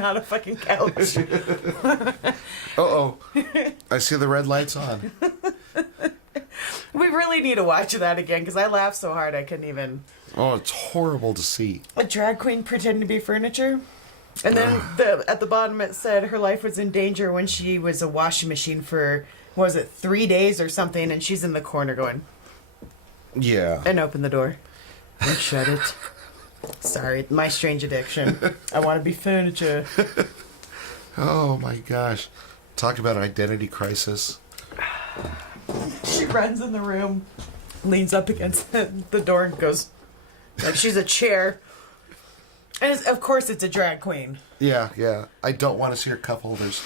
not a fucking couch. Uh-oh. I see the red lights on. We really need to watch that again because I laughed so hard I couldn't even. Oh, it's horrible to see. A drag queen pretending to be furniture. And then at the bottom it said her life was in danger when she was a washing machine for, what was it, 3 days or something, and she's in the corner going. Yeah. And open the door. And shut it. Sorry, my strange addiction. I want to be furniture. Oh my gosh. Talk about an identity crisis. She runs in the room, leans up against the door and goes, like she's a chair. And of course it's a drag queen. Yeah. I don't want to see her cup holders.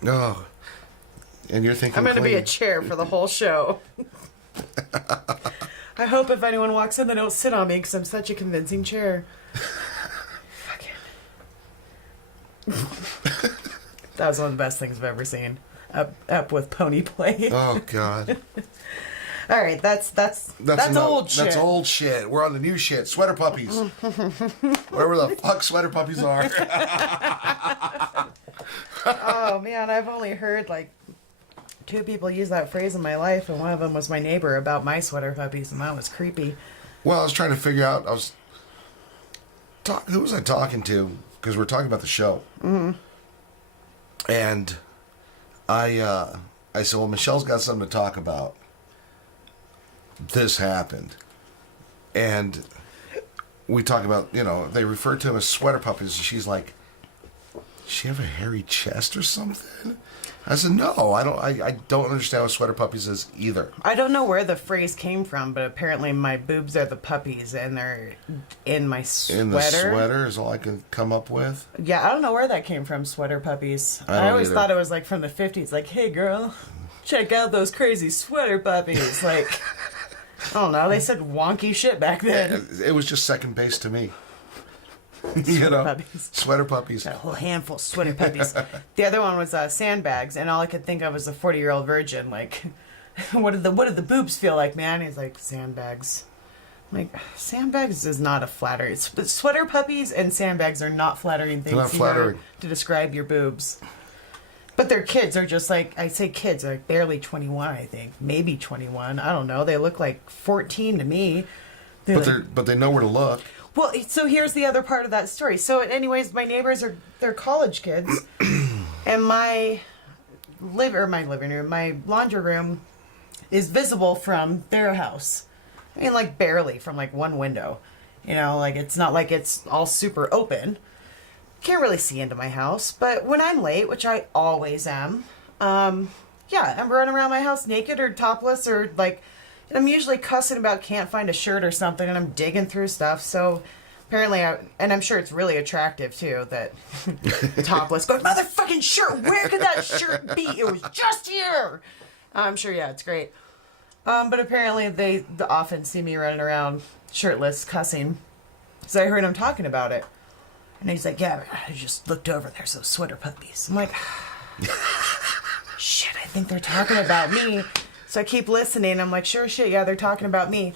No. And you're thinking I'm going to be a clean. chair for the whole show. I hope if anyone walks in, they don't sit on me because I'm such a convincing chair. Fucking. That was one of the best things I've ever seen. Up with pony play. Oh, God. All right, that's old shit. That's old shit. We're on the new shit. Sweater puppies. Whatever the fuck sweater puppies are. Oh, man, I've only heard, like, 2 people use that phrase in my life, and one of them was my neighbor about my sweater puppies, and that was creepy. Well, I was trying to figure out, who was I talking to? Because we're talking about the show. Mm-hmm. And I said, well, Michelle's got something to talk about. This happened. And we talk about, they refer to him as sweater puppies, and she's like, does she have a hairy chest or something? I said, no, I don't understand what sweater puppies is either. I don't know where the phrase came from, but apparently my boobs are the puppies, and they're in my sweater. In the sweater is all I can come up with. Yeah, I don't know where that came from, sweater puppies. I always either. thought it was like from the 50s, like, hey girl, check out those crazy sweater puppies. Like, I don't know, they said wonky shit back then. It was just second base to me. Puppies. Sweater puppies. Got a whole handful of sweater puppies. The other one was sandbags, and all I could think of was a 40-year-old virgin. Like, what did the boobs feel like, man? He's like, sandbags. I'm like, sandbags is not a flattering. Sweater puppies and sandbags are not flattering things. They're not flattering. To describe your boobs. But their kids are just like, I say kids, they're like barely 21, I think. Maybe 21. I don't know. They look like 14 to me. But they know where to look. Well, so here's the other part of that story. So, anyways, my neighbors they're college kids, and my living room, my laundry room, is visible from their house. I mean, like barely from like one window. Like it's not like it's all super open. Can't really see into my house, but when I'm late, which I always am, I'm running around my house naked or topless or like. And I'm usually cussing about can't find a shirt or something, and I'm digging through stuff. So apparently, and I'm sure it's really attractive too, that topless going, motherfucking shirt, where could that shirt be? It was just here. I'm sure, yeah, it's great. But apparently they often see me running around shirtless, cussing. So I heard him talking about it. And he's like, yeah, I just looked over, there's those sweater puppies. I'm like, shit, I think they're talking about me. So I keep listening. I'm like, sure shit, yeah, they're talking about me.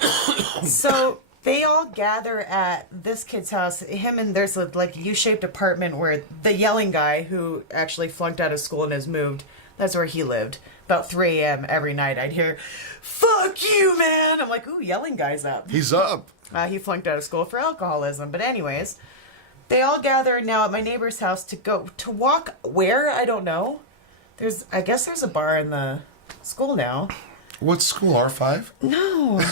So they all gather at this kid's house. There's a U-shaped apartment where the yelling guy who actually flunked out of school and has moved, that's where he lived. About 3 a.m. every night I'd hear, fuck you, man. I'm like, ooh, yelling guy's up. He's up. He flunked out of school for alcoholism. But anyways, they all gather now at my neighbor's house to walk where? I don't know. I guess there's a bar in the school now. What school, R5? No.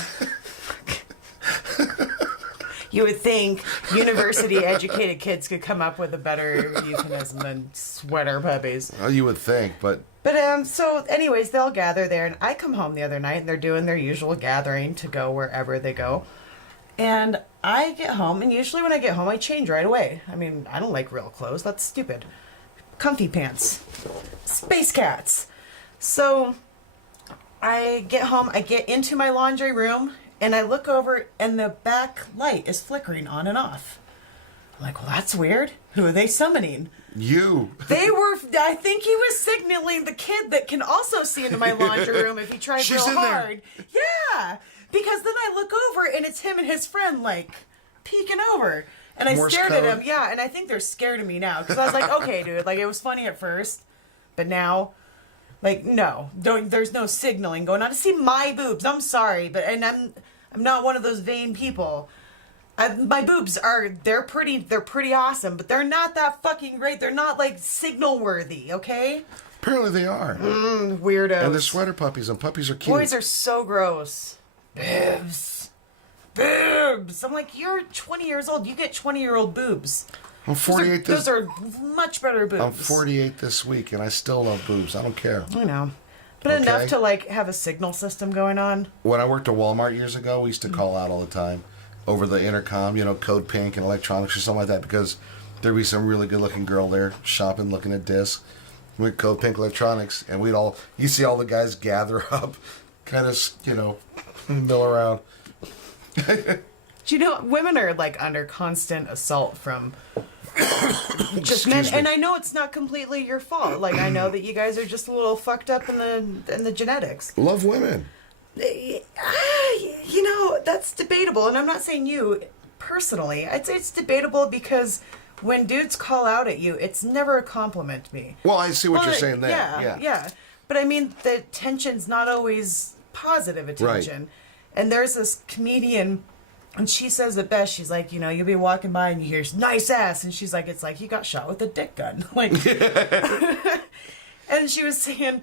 You would think university-educated kids could come up with a better euphemism than sweater puppies. Well, you would think, but... So anyways, they'll gather there, and I come home the other night, and they're doing their usual gathering to go wherever they go. And I get home, and usually when I get home, I change right away. I mean, I don't like real clothes. That's stupid. Comfy pants. Space cats. So I get home, I get into my laundry room, and I look over, and the back light is flickering on and off. I'm like, well, that's weird. Who are they summoning? You. I think he was signaling the kid that can also see into my laundry room if he tries She's real in there. hard. Yeah. Because then I look over, and it's him and his friend, like, peeking over. And I Morse stared at code. him, yeah, and I think they're scared of me now. Because I was like, okay, dude, like, it was funny at first, but now, like, no. There's no signaling going on to see my boobs. I'm sorry, but, and I'm not one of those vain people. My boobs they're pretty awesome, but they're not that fucking great. They're not, like, signal worthy, okay? Apparently they are. Weirdos. And they're sweater puppies, and puppies are cute. Boys are so gross. Boobs. I'm like, you're 20 years old. You get 20-year-old boobs. I'm 48 Those are much better boobs. I'm 48 this week, and I still love boobs. I don't care. I know. But Okay. enough to, like, have a signal system going on. When I worked at Walmart years ago, we used to call out all the time over the intercom, code pink and electronics or something like that, because there'd be some really good-looking girl there shopping, looking at discs with code pink electronics, and you see all the guys gather up, kind of, mill around. Do you know, women are, like, under constant assault from just men. Excuse me. And I know it's not completely your fault. Like, I know that you guys are just a little fucked up in the genetics. Love women. That's debatable. And I'm not saying you personally. I'd say it's debatable because when dudes call out at you, it's never a compliment to me. Well, I see what you're saying there. Yeah. But I mean, the tension's not always positive attention. Right. And there's this comedian, and she says it best. She's like, you'll be walking by and you hear nice ass, and she's like, it's like you got shot with a dick gun. Like, and she was saying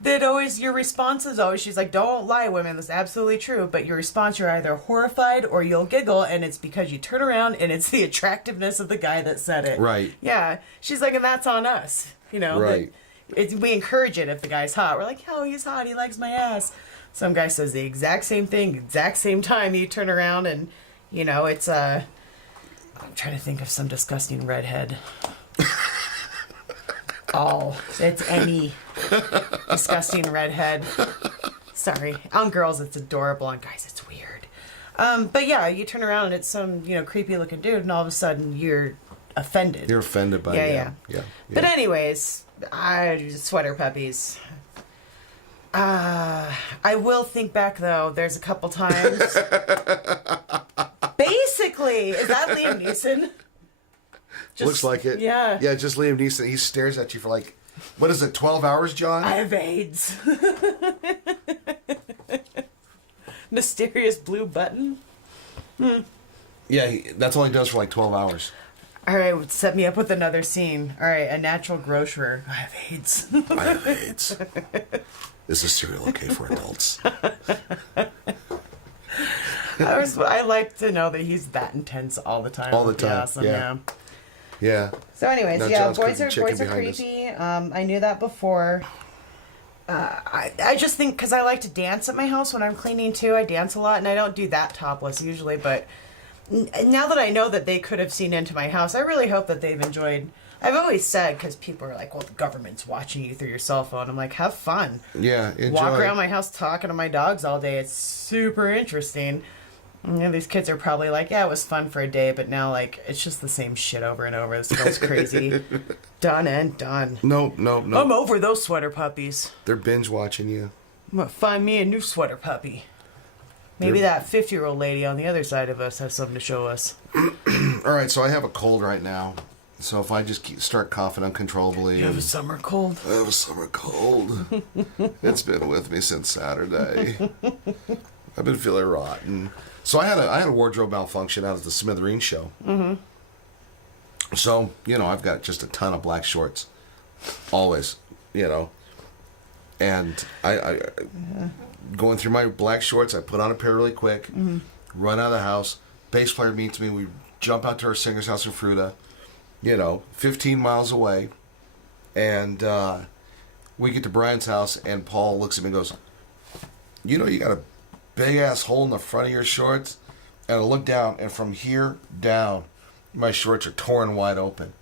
that your response is always, she's like, don't lie, women, that's absolutely true, but your response, you're either horrified or you'll giggle, and it's because you turn around and it's the attractiveness of the guy that said it. Right. Yeah. She's like, and that's on us, Right. We encourage it if the guy's hot. We're like, oh, he's hot, he likes my ass. Some guy says the exact same thing, exact same time, you turn around and, it's, I'm trying to think of some disgusting redhead. It's any disgusting redhead. Sorry. On girls, it's adorable. On guys, it's weird. But yeah, you turn around and it's some, creepy looking dude, and all of a sudden you're offended. You're offended by yeah. But anyways, sweater puppies. I will think back though. There's a couple times. Basically, is that Liam Neeson? Looks like it. Yeah. Yeah, just Liam Neeson. He stares at you for like, what is it, 12 hours, John? I have AIDS. Mysterious blue button. Yeah, that's all he does for like 12 hours. All right, set me up with another scene. All right, a natural grocer. I have AIDS. I have AIDS. Is this cereal okay for adults? I like to know that he's that intense all the time. All the time, Awesome, yeah. Yeah. So anyways, Now yeah, John's boys are cooking chicken creepy. I knew that before. I just think, because I like to dance at my house when I'm cleaning too. I dance a lot, and I don't do that topless usually, but now that I know that they could have seen into my house, I really hope that they've enjoyed. I've always said, because people are like, well, the government's watching you through your cell phone. I'm like, have fun. Yeah, enjoy. Walk around my house talking to my dogs all day. It's super interesting. These kids are probably like, yeah, it was fun for a day, but now, like, it's just the same shit over and over. This girl's crazy. Done and done. No. I'm over those sweater puppies. They're binge watching you. I'm going to find me a new sweater puppy. Maybe that 50-year-old lady on the other side of us has something to show us. All right, so I have a cold right now. So if I just start coughing uncontrollably... You have a summer cold? I have a summer cold. It's been with me since Saturday. I've been feeling rotten. So I had a wardrobe malfunction out at the Smithereen show. Mm-hmm. So, I've got just a ton of black shorts. Always, And I going through my black shorts, I put on a pair really quick, run out of the house. Bass player meets me. We jump out to our singer's house in Fruta, 15 miles away. And we get to Brian's house, and Paul looks at me and goes, you got a big-ass hole in the front of your shorts? And I look down, and from here down, my shorts are torn wide open.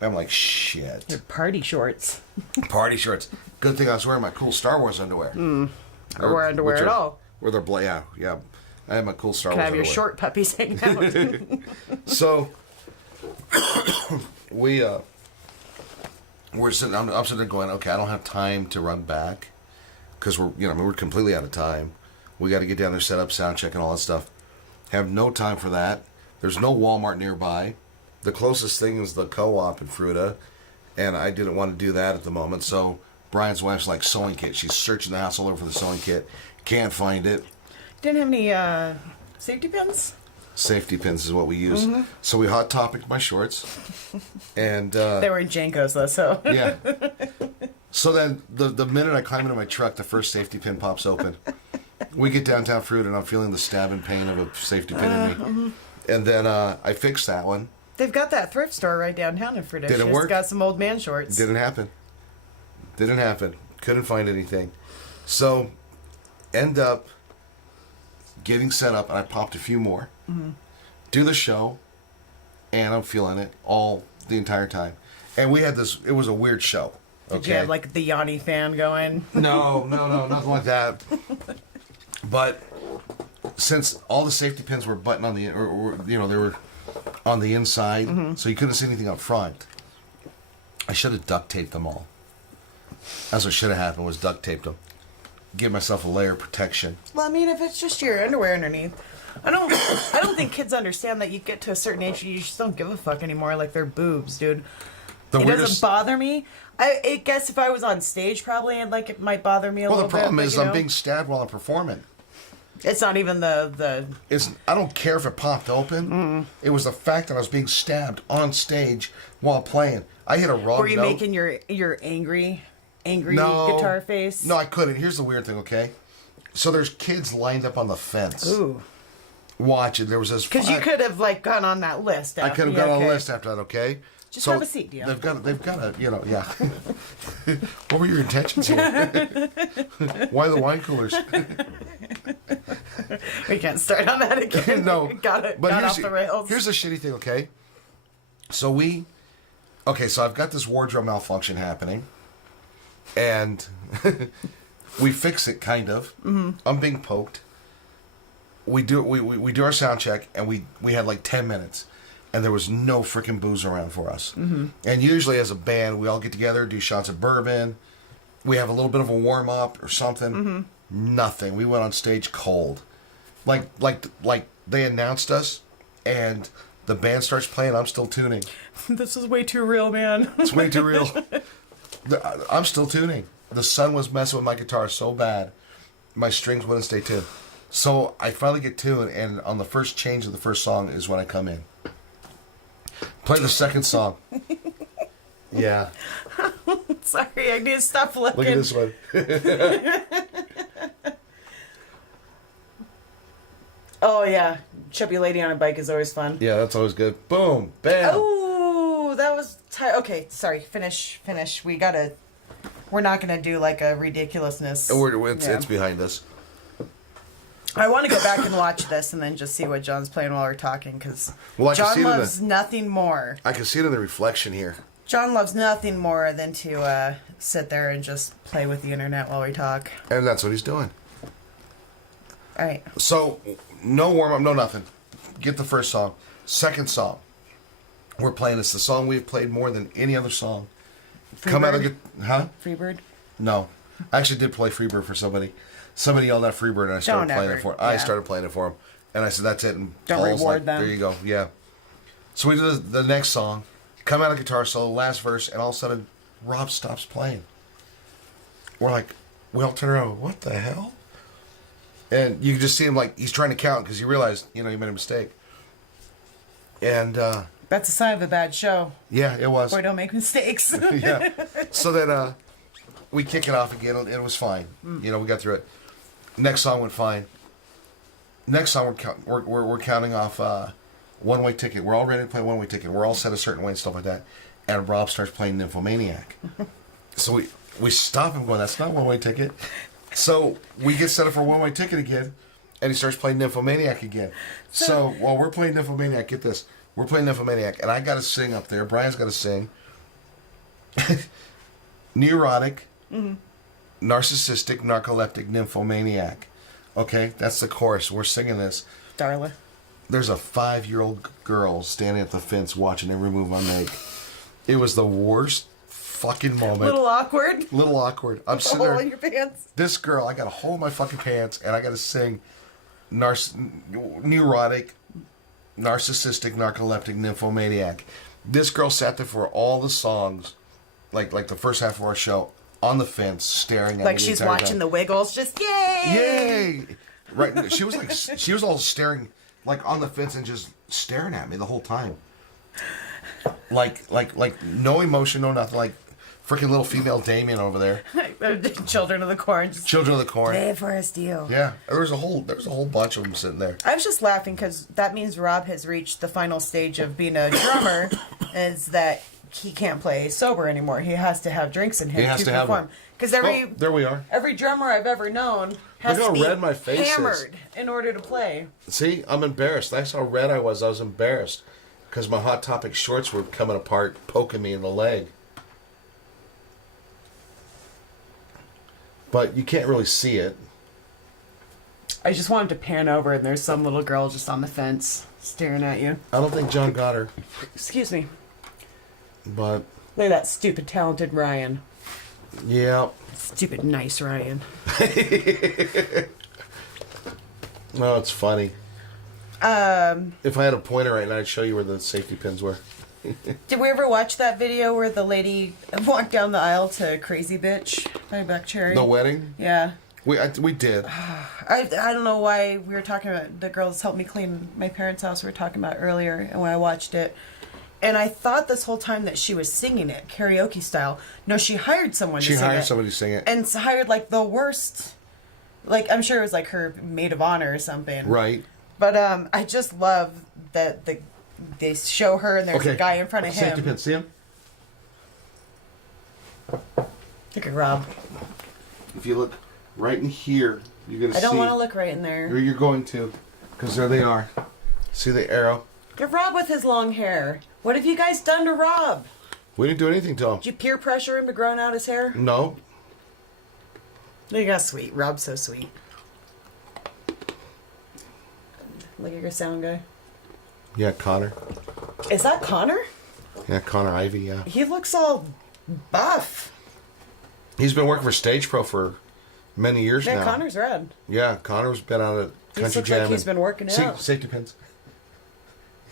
I'm like, shit. Your party shorts. Party shorts. Good thing I was wearing my cool Star Wars underwear. Or wear underwear at all. Or they're yeah. I have my cool Star Can Wars I have your underwear. short puppies hanging out? So, we're sitting. I'm sitting there going, okay, I don't have time to run back because we're completely out of time. We got to get down there, set up, sound check, and all that stuff. Have no time for that. There's no Walmart nearby. the closest thing is the co-op in Fruta, and I didn't want to do that at the moment. So Brian's wife's like sewing kit. She's searching the house all over for the sewing kit. Can't find it. Didn't have any safety pins? Safety pins is what we use. Mm-hmm. So we hot topic my shorts, and They were Jankos though, so yeah. So then the minute I climb into my truck, the first safety pin pops open. We get downtown Fruit, and I'm feeling the stabbing pain of a safety pin in me. And then I fixed that one. they've got that thrift store right downtown in Fruita. Did it She's work? got some old man shorts. Didn't happen. Couldn't find anything. So end up getting set up, and I popped a few more. Do the show, and I'm feeling it the entire time. And we had this. It was a weird show. Did you have like the Yanni fan going? No, nothing like that. But since all the safety pins were buttoned on the, or they were on the inside, so you couldn't see anything up front. I should have duct taped them all. That's what should have happened, was duct taped them. Give myself a layer of protection. Well, I mean, if it's just your underwear underneath, I don't think kids understand that you get to a certain age, you just don't give a fuck anymore. Like they're boobs, dude. It doesn't bother me. I guess if I was on stage, probably, and like it might bother me a little bit. Well, the problem but, is I'm being stabbed while I'm performing. It's not even the. I don't care if it popped open. It was the fact that I was being stabbed on stage while playing. I hit a wrong note. Were you making your angry guitar face? No, I couldn't. Here's the weird thing, okay? So there's kids lined up on the fence. Ooh. Watching. There was this. Because you could have like gone on that list. I could have gone on the list after that, okay? Just have a seat, Dio. They've got a, yeah. What were your intentions here? Why the wine coolers? We can't start on that again. No. got off the rails. Here's the shitty thing, okay? So I've got this wardrobe malfunction happening, and we fix it, kind of. I'm being poked. We do our sound check, and we had like 10 minutes. And there was no freaking booze around for us. And usually as a band, we all get together, do shots of bourbon. We have a little bit of a warm-up or something. Nothing. We went on stage cold. Like they announced us, and the band starts playing, I'm still tuning. This is way too real, man. It's way too real. I'm still tuning. The sun was messing with my guitar so bad, my strings wouldn't stay tuned. So I finally get tuned, and on the first change of the first song is when I come in. Play the second song. Yeah. Sorry, I need to stop looking. Look at this one. Oh, yeah. Chubby lady on a bike is always fun. Yeah, that's always good. Boom. Bam. Oh, that was... okay, sorry. Finish. We're not going to do like a ridiculousness. It's behind us. I want to go back and watch this and then just see what John's playing while we're talking, because John loves nothing more. I can see it in the reflection here. John loves nothing more than to sit there and just play with the internet while we talk. And that's what he's doing. All right. So, no warm-up, no nothing. Get the first song. Second song. We're playing. It's the song we've played more than any other song. Come out and get... Huh? Freebird? No. I actually did play Freebird for somebody. Somebody yelled out Freebird, and I started playing it for him. I started playing it for him. And I said, that's it. And don't Paul's reward like, them. there you go. Yeah. So we do the next song. Come out of guitar solo, last verse, and all of a sudden, Rob stops playing. We're like, we all turn around, what the hell? And you can just see him like, he's trying to count because he realized, he made a mistake. And, that's a sign of a bad show. Yeah, it was. Boy, don't make mistakes. Yeah. So then, we kick it off again, and it was fine. We got through it. Next song went fine. Next song, we're counting off One Way Ticket. We're all ready to play One Way Ticket. We're all set a certain way and stuff like that. And Rob starts playing Nymphomaniac. So we stop him going, that's not One Way Ticket. So we get set up for One Way Ticket again, and he starts playing Nymphomaniac again. So while we're playing Nymphomaniac, get this. We're playing Nymphomaniac, and I got to sing up there. Brian's got to sing. Neurotic. Narcissistic, narcoleptic, nymphomaniac. Okay, that's the chorus. We're singing this. Darla. There's a 5-year-old girl standing at the fence watching every move I make. It was the worst fucking moment. Little awkward. I'm sitting there. Hole in your pants. This girl, I got a hole in my fucking pants, and I got to sing neurotic, narcissistic, narcoleptic nymphomaniac. This girl sat there for all the songs, like the first half of our show, on the fence, staring at Like me the she's entire watching time. the Wiggles, just yay! Yay! Right. She was all staring, like on the fence and just staring at me the whole time. Like no emotion, no nothing. Like freaking little female Damien over there. Children of the Corn. Just Children of the Corn. play for us, deal. Yeah, there was a whole bunch of them sitting there. I was just laughing because that means Rob has reached the final stage of being a drummer, is that he can't play sober anymore. He has to have drinks in him He has to to have perform. them. Because Oh, there we are. every drummer I've ever known has Look to how be red my face is. hammered in order to play. See, I'm embarrassed. That's how red I was. I was embarrassed because my Hot Topic shorts were coming apart, poking me in the leg. But you can't really see it. I just wanted to pan over and there's some little girl just on the fence staring at you. I don't think John got her, Excuse me. but Look at that stupid talented Ryan. yeah. Stupid nice Ryan. No, it's funny. If I had a pointer right now, I'd show you where the safety pins were. Did we ever watch that video where the lady walked down the aisle to Crazy Bitch by Buck Cherry? The wedding? Yeah. We did. I don't know why we were talking about the girls helped me clean my parents' house. We were talking about earlier, and when I watched it, and I thought this whole time that she was singing it karaoke style. No, she hired someone. She to sing hired it, somebody to sing it. and hired like the worst. Like I'm sure it was like her maid of honor or something. Right. But I just love that they show her and there's a guy in front of him. Safety pin, see him? Look at Rob. If you look right in here, you're going to see. I don't want to look right in there. You're going to, because there they are. See the arrow? Look at Rob with his long hair. What have you guys done to Rob? We didn't do anything to him. Did you peer pressure him to growing out his hair? No. Look how sweet. Rob's so sweet. Look at your sound guy. Yeah, Connor. Is that Connor? Yeah, Connor Ivy, yeah. He looks all buff. He's been working for Stage Pro for many years Man, now. Connor's red. Yeah, Connor's been out at He Country looks Jam. like he's and- been working See, out. safety pins.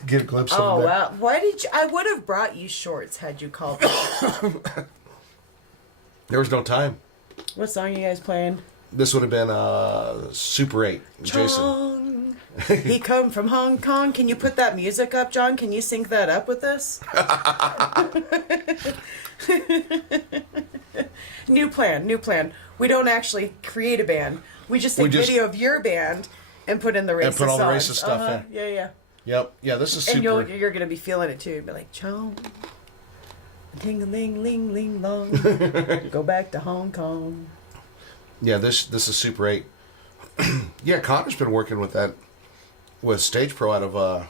Get a glimpse of Oh, him there. wow. Why did you... I would have brought you shorts had you called me. There was no time. What song you guys playing? This would have been Super 8, Jason. Chong. He come from Hong Kong. Can you put that music up, John? Can you sync that up with this? New plan. We don't actually create a band. We just take video of your band and put in the racist And put all the songs. racist stuff in. Yeah. Yep. Yeah, this is And super. you're gonna be feeling it too. Be like, Chong, ting a ling ling ling long, go back to Hong Kong. Yeah, this is Super 8. Yeah, Connor's been working with that, with Stage Pro out of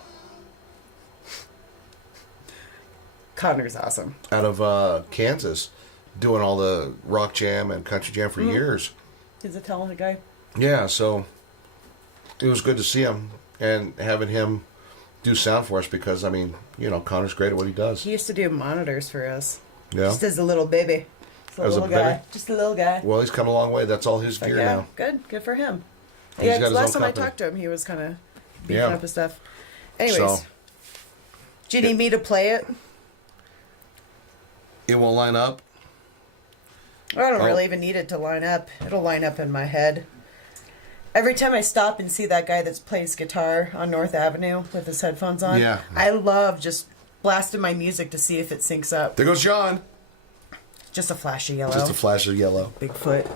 Connor's awesome. Kansas, doing all the rock jam and country jam for years. He's a talented guy. Yeah, so it was good to see him and having him do sound for us because, I mean, you know, Connor's great at what he does. He used to do monitors for us. Yeah. Just as a little baby. Just a As a little guy. baby? Just a little guy. Well, he's come a long way. That's all his But gear yeah, now. good for him. He's Yeah, got 'cause his last own time I company. talked to him, he was kind of beefing Yeah. up his stuff. Anyways, So, do you need me to play it? it won't line up. I don't Oh. really even need it to line up. It'll line up in my head. Every time I stop and see that guy that plays guitar on North Avenue with his headphones on, Yeah. I love just blasting my music to see if it syncs up. There goes John. Just a flash of yellow. Just a flash of yellow. Bigfoot.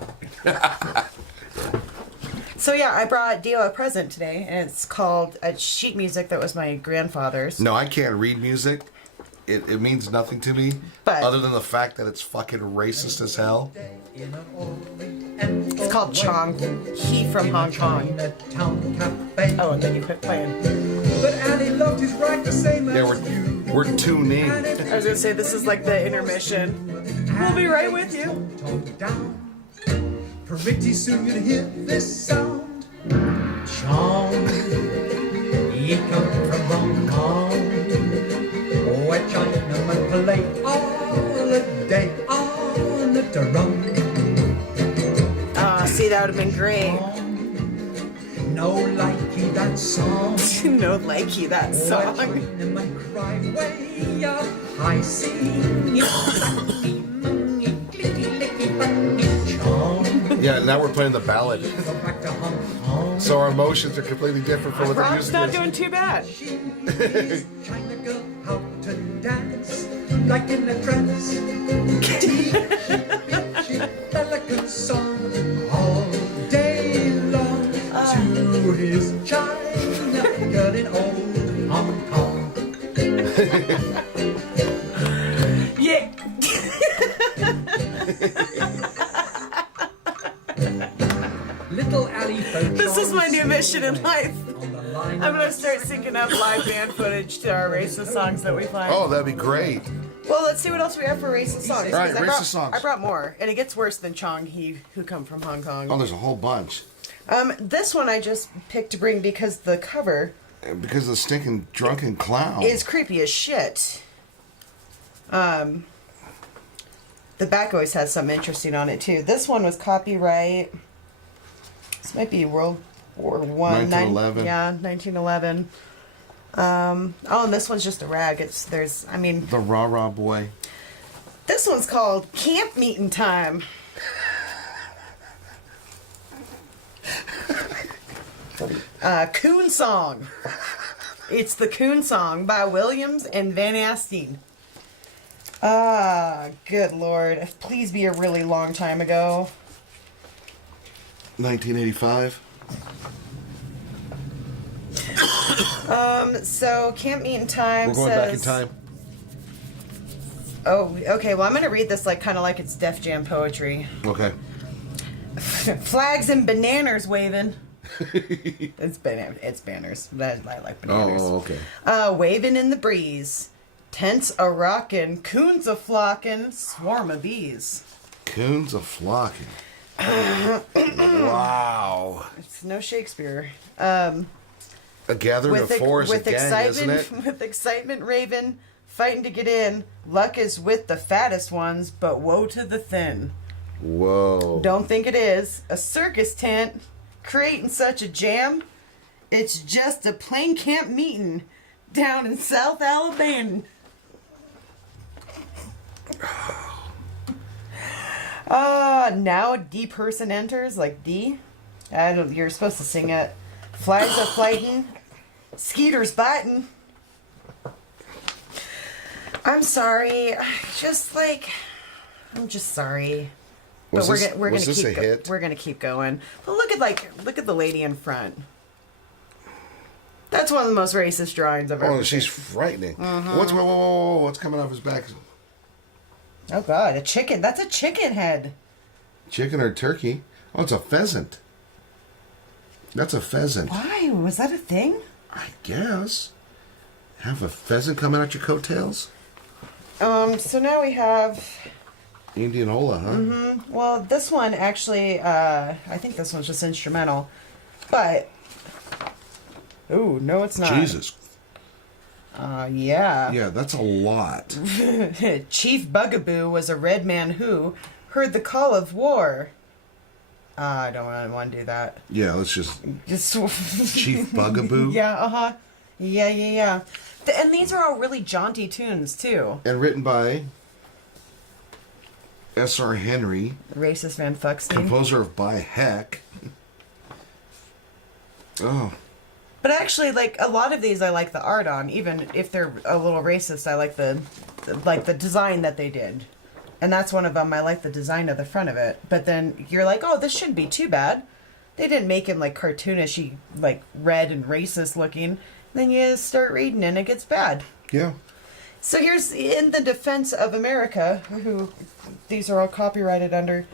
So yeah, I brought Dio a present today, and it's called sheet music that was my grandfather's. No, I can't read music. It means nothing to me, But- other than the fact that it's fucking racist as hell. It's called Chong. He from Hong Kong. Oh, and then you quit playing. But Annie loved his right to say Yeah, we're tuning. I was gonna say this is like the intermission. We'll be right with you. Pretty soon you'll hear this sound. Chong, he come from Hong Kong. Where Chinamen play all the day on the drum. See, that would have been great. no likey that song. No likey that Song. song. Cry way up high, singing Yeah, now we're playing the ballad. Go back to Hong Kong. So our emotions are completely different from what they're Rob's used not to. doing too bad. She is China girl how to dance like in a trance. She elegant song all day long to his China girl in old Hong Kong. Yeah. Little Allie This is my new mission in life. on the line. I'm gonna start syncing up live band footage to our racist songs that we find. Oh, that'd be great. Well, let's see what else we have for racist songs. All right, 'cause racist songs. I brought more, and it gets worse than Chong He, who come from Hong Kong. Oh, there's a whole bunch. This one I just picked to bring because the cover And because of the stinking drunken clown. is creepy as shit. The back always has something interesting on it too. This one was copyright. This might be World War One. 1911. Yeah, 1911. Oh, and this one's just a rag. The Rah Rah Boy. This one's called Camp Meeting Time. Coon Song. It's the Coon Song by Williams and Van Asteen. Ah, good lord. Please be a really long time ago. 1985. So Camp Meeting Time We're going says... back in time. Oh, okay. Well, I'm going to read this kind of like it's Def Jam poetry. Okay. Flags and bananas waving. It's banners. I like bananas. Oh, okay. Waving in the breeze. Tents a rockin', coons a flockin', swarm of bees. Coons a flocking. Wow. It's no Shakespeare. A gathering of four is a gang, isn't it? With excitement raving, fighting to get in. Luck is with the fattest ones, but woe to the thin. Whoa. Don't think it is. A circus tent, creating such a jam. It's just a plain camp meeting down in South Alabama. Now a D person enters, like D. You're supposed to sing it. Flags are flighting, skeeters biting. I'm sorry. I'm just sorry. But Was we're gonna this keep a hit? we're gonna keep going. But look at the lady in front. That's one of the most racist drawings I've ever Oh, seen. she's frightening. Whoa, what's coming off his back? Oh God, a chicken. That's a chicken head. Chicken or turkey? Oh, it's a pheasant. That's a pheasant. Why? Was that a thing? I guess. Have a pheasant coming out your coattails? So now we have... Indianola, huh? Mm-hmm. Well, this one actually, I think this one's just instrumental. But... Ooh, no it's not. Jesus. Yeah. Yeah, that's a lot. Chief Bugaboo was a red man who heard the call of war. I don't want to do that. Yeah, let's just... Just Chief Bugaboo? Yeah, uh-huh. Yeah. And these are all really jaunty tunes, too. And written by S.R. Henry, Racist Van Fuckstein. composer of By Heck. Oh. But actually, like, a lot of these I like the art on. Even if they're a little racist, I like the design that they did. And that's one of them. I like the design of the front of it. But then you're like, oh, this shouldn't be too bad. They didn't make him, like, cartoonishy, like, red and racist looking. Then you start reading and it gets bad. Yeah. So here's, in the defense of America, who these are all copyrighted under...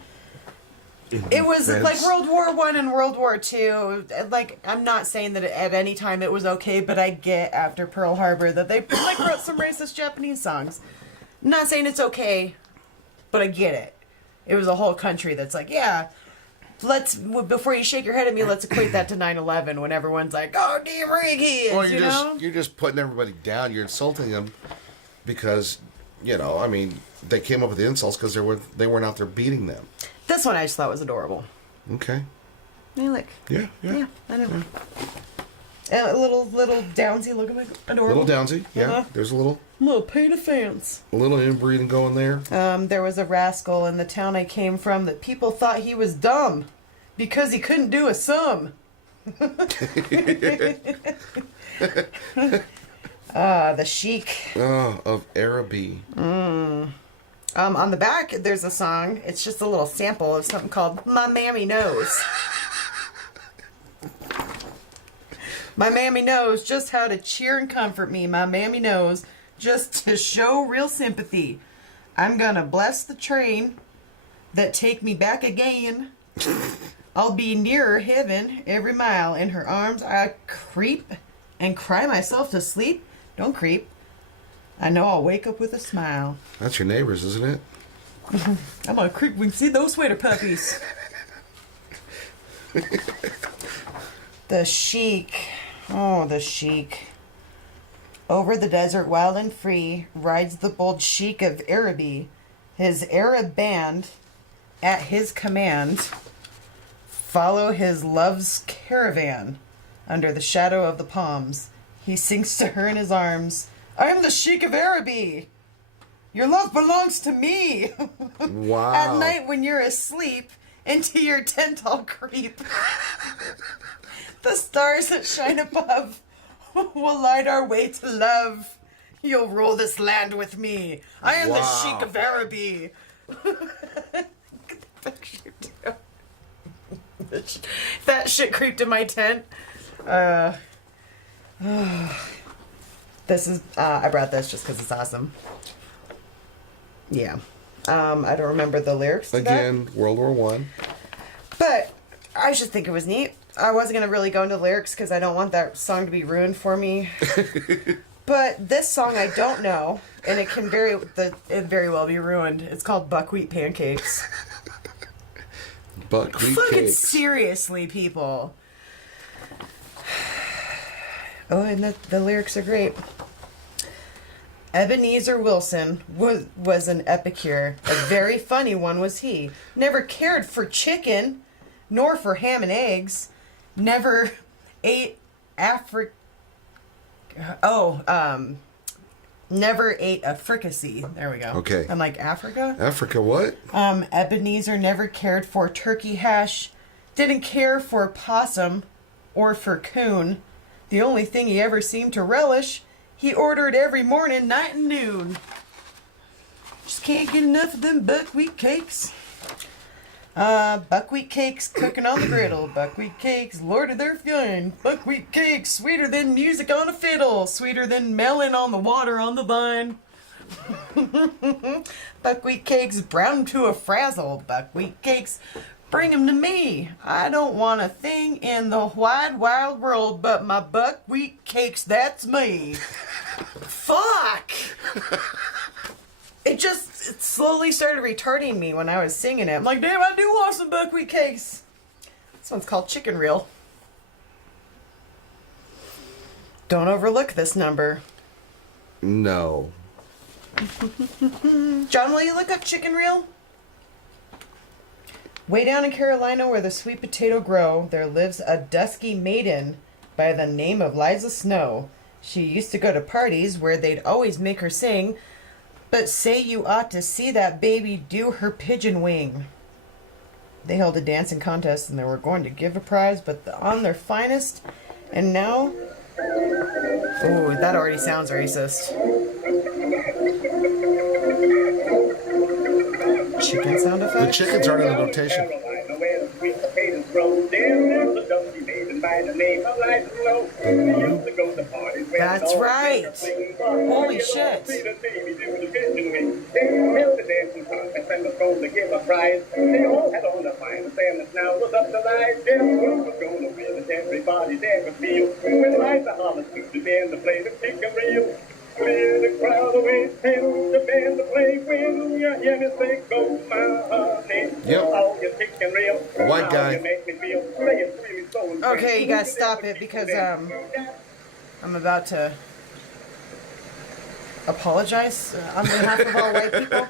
It was like World War I and World War II. Like, I'm not saying that at any time it was okay, but I get after Pearl Harbor that they like wrote some racist Japanese songs. I'm not saying it's okay, but I get it. It was a whole country that's like, yeah, before you shake your head at me, let's equate that to 9/11 when everyone's like, oh, damn right, kids, Well, you know? you're just putting everybody down. You're insulting them because, I mean, they came up with the insults because they weren't out there beating them. This one I just thought was adorable. Okay. Hey, look. Yeah. Yeah, I know. A little downsy looking like adorable. Little downsy. Yeah. Uh-huh. There's a little paint of fence. inbreeding going there. There was a rascal in the town I came from that people thought he was dumb because he couldn't do a sum. The chic. Of Araby. On the back, there's a song. It's just a little sample of something called My Mammy Knows. My mammy knows just how to cheer and comfort me. My mammy knows just to show real sympathy. I'm gonna bless the train that take me back again. I'll be nearer heaven every mile. In her arms I creep and cry myself to sleep. Don't creep. I know I'll wake up with a smile. That's your neighbors, isn't it? I'm gonna creep. We can see those sweater puppies. The chic. Oh, the chic. Over the desert, wild and free, rides the bold sheik of Araby. His Arab band, at his command, follow his love's caravan. Under the shadow of the palms, he sinks to her in his arms. I am the sheik of Araby. Your love belongs to me. Wow. At night when you're asleep, into your tent I'll creep. The stars that shine above will light our way to love. You'll rule this land with me. I am the Sheik of Araby. That shit creeped in my tent. This is, I brought this just because it's awesome. Yeah. I don't remember the lyrics to Again, World War One. but I just think it was neat. I wasn't going to really go into lyrics because I don't want that song to be ruined for me. But this song I don't know, and it can very well be ruined. It's called Buckwheat Pancakes. Buckwheat Fucking cakes. seriously, people. Oh, and the lyrics are great. Ebenezer Wilson was an epicure. A very funny one was he. Never cared for chicken, nor for ham and eggs. Never ate never ate a fricassee. There we go. Okay. I'm like, Africa? Africa what? Ebenezer never cared for turkey hash. Didn't care for possum or for coon. The only thing he ever seemed to relish, he ordered every morning, night, and noon. Just can't get enough of them buckwheat cakes. Buckwheat cakes cooking on the griddle. Buckwheat cakes, Lord of their fun. Buckwheat cakes, sweeter than music on a fiddle. Sweeter than melon on the water on the vine. Buckwheat cakes, brown to a frazzle. Buckwheat cakes, bring 'em to me. I don't want a thing in the wide, wild world but my buckwheat cakes, that's me. Fuck! It slowly started retarding me when I was singing it. I'm like, damn, I do want some buckwheat cakes. This one's called Chicken Reel. Don't overlook this number. No. John, will you look up Chicken Reel? Way down in Carolina where the sweet potato grow, there lives a dusky maiden by the name of Liza Snow. She used to go to parties where they'd always make her sing, but say you ought to see that baby do her pigeon wing. They held a dancing contest and they were going to give a prize, but on their finest, and now... Oh, that already sounds racist. Chicken sound The effects? chickens aren't in the notation. That's right. Holy shit. Clear the crowd away, tell the band to play when you hear me say, go my honey. Yep. All your chicken reel. White guy. You make me feel, play it really so. Okay, you guys stop it because I'm about to apologize on behalf of all white people.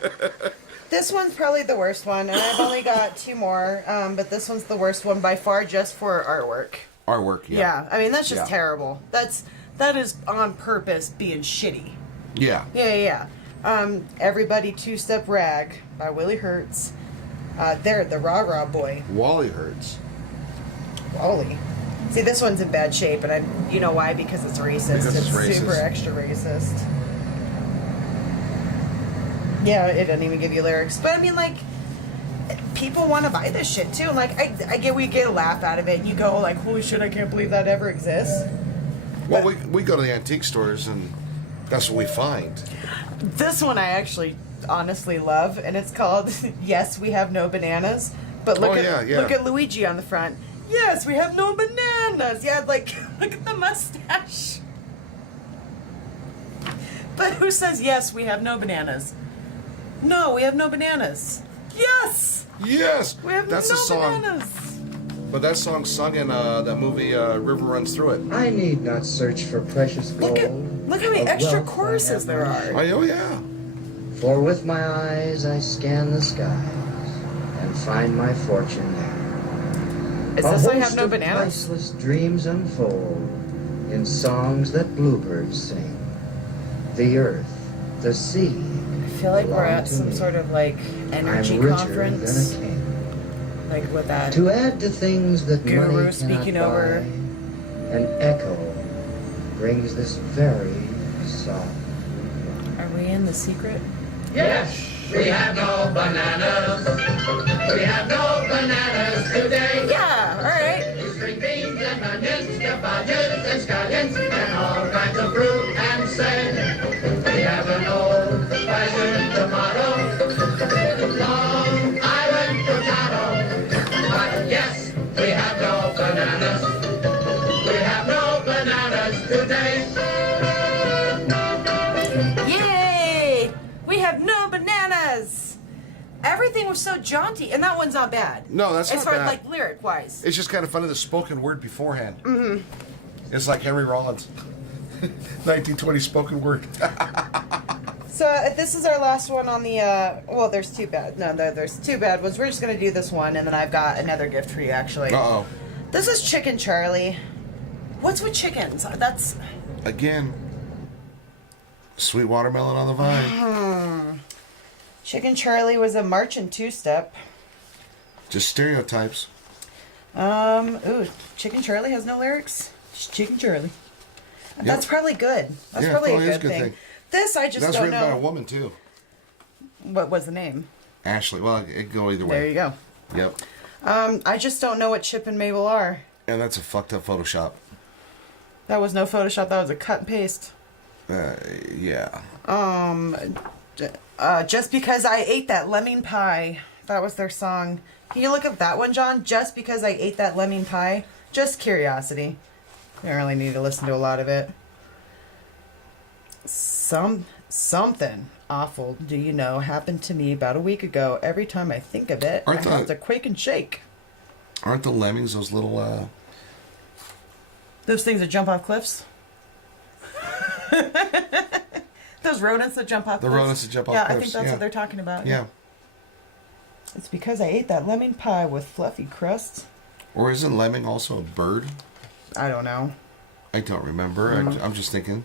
This one's probably the worst one, and I've only got 2 more, but this one's the worst one by far just for artwork. Artwork, yeah. Yeah, I mean, that's just Yeah. terrible. That is on purpose being shitty. Yeah. Yeah. Everybody Two-Step Rag by Willie Hertz. There, the Rah Rah Boy. Wally Hurts. Wally. See, this one's in bad shape, and you know why? Because it's racist. Because it's racist. Super extra racist. Yeah, it doesn't even give you lyrics. But I mean, like, people want to buy this shit too. And like, I get we get a laugh out of it, and you go like, "Holy shit, I can't believe that ever exists." Well, we go to the antique stores, and that's what we find. This one I actually honestly love, and it's called "Yes, We Have No Bananas." But look look at Luigi on the front. Yes, we have no bananas. Yeah, like look at the mustache. But who says yes? We have no bananas. No, we have no bananas. Yes, Yes, we have that's no a song. bananas. But that song's sung in that movie River Runs Through It. I need not search for precious gold. Look how many of extra wealth I choruses have there not. are. Oh yeah. For with my eyes I scan the skies and find my fortune there. Is A this I host have no of bananas? priceless dreams unfold in songs that bluebirds sing. The earth, the sea. I feel like we're belong at to some me. sort of like energy I'm richer conference, than a king. like with that. To add to things that Guru money speaking cannot over. buy, an echo brings this very soft. Are we in The Secret? Yes, we have no bananas. We have no bananas today. Yeah, all right. String beans and onions, cabbages and scallions, and all kinds of fruit and say. We have an old-fashioned tomato, Long Island potato. But yes, we have no bananas. We have no bananas today. Yay! We have no bananas. Everything was so jaunty, and that one's not bad. No, that's as not far bad. as like lyric wise. It's just kind of funny the spoken word beforehand. Mm-hmm. It's like Henry Rollins, 1920 spoken word. So this is our last one on the. Well, there's 2 bad. No, there's 2 bad ones. We're just gonna do this one, and then I've got another gift for you. Actually. Uh-oh. This is Chicken Charlie. What's with chickens? That's. Again, sweet watermelon on the vine. Chicken Charlie was a marching 2-step. Just stereotypes. Ooh, Chicken Charlie has no lyrics. Just Chicken Charlie. That's probably good. That's Yeah, probably probably a is good a good thing. thing. This I just That's don't written know. by a woman too. What was the name? Ashley. Well, it could go either way. There you go. Yep. I just don't know what Chip and Mabel are. And that's a fucked up Photoshop. That was no Photoshop. That was a cut and paste. Yeah. Just because I ate that lemon pie. That was their song. Can you look up that one, John? Just because I ate that lemon pie. Just curiosity. You don't really need to listen to a lot of it. Something awful, do you know, happened to me about a week ago. Every time I think of it, I have to quake and shake. Aren't the lemmings those little Those things that jump off cliffs? Those rodents that jump off cliffs? The rodents that jump off Yeah, I cliffs, think that's yeah. what they're talking about. Yeah. It's because I ate that lemon pie with fluffy crusts. Or isn't lemming also a bird? I don't know. I don't remember. I'm just thinking.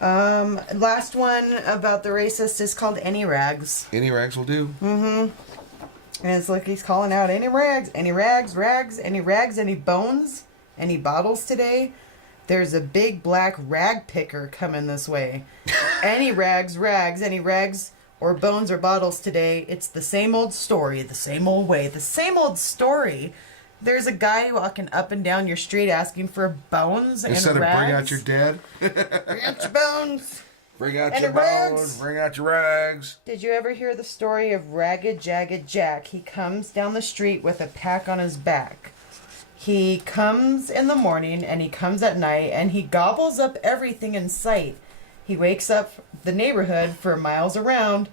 Last one about the racist is called Any Rags. Any rags will do. And it's like he's calling out any rags, any bones, any bottles today. There's a big black rag picker coming this way. Any rags, any rags or bones or bottles today. It's the same old story, the same old way, the same old story. There's a guy walking up and down your street asking for bones Instead and of rags. bring out your dad, Bring out your bones. bring out And your the rags. bones, bring out your rags. Did you ever hear the story of Ragged Jagged Jack? He comes down the street with a pack on his back. He comes in the morning and he comes at night and he gobbles up everything in sight. He wakes up the neighborhood for miles around.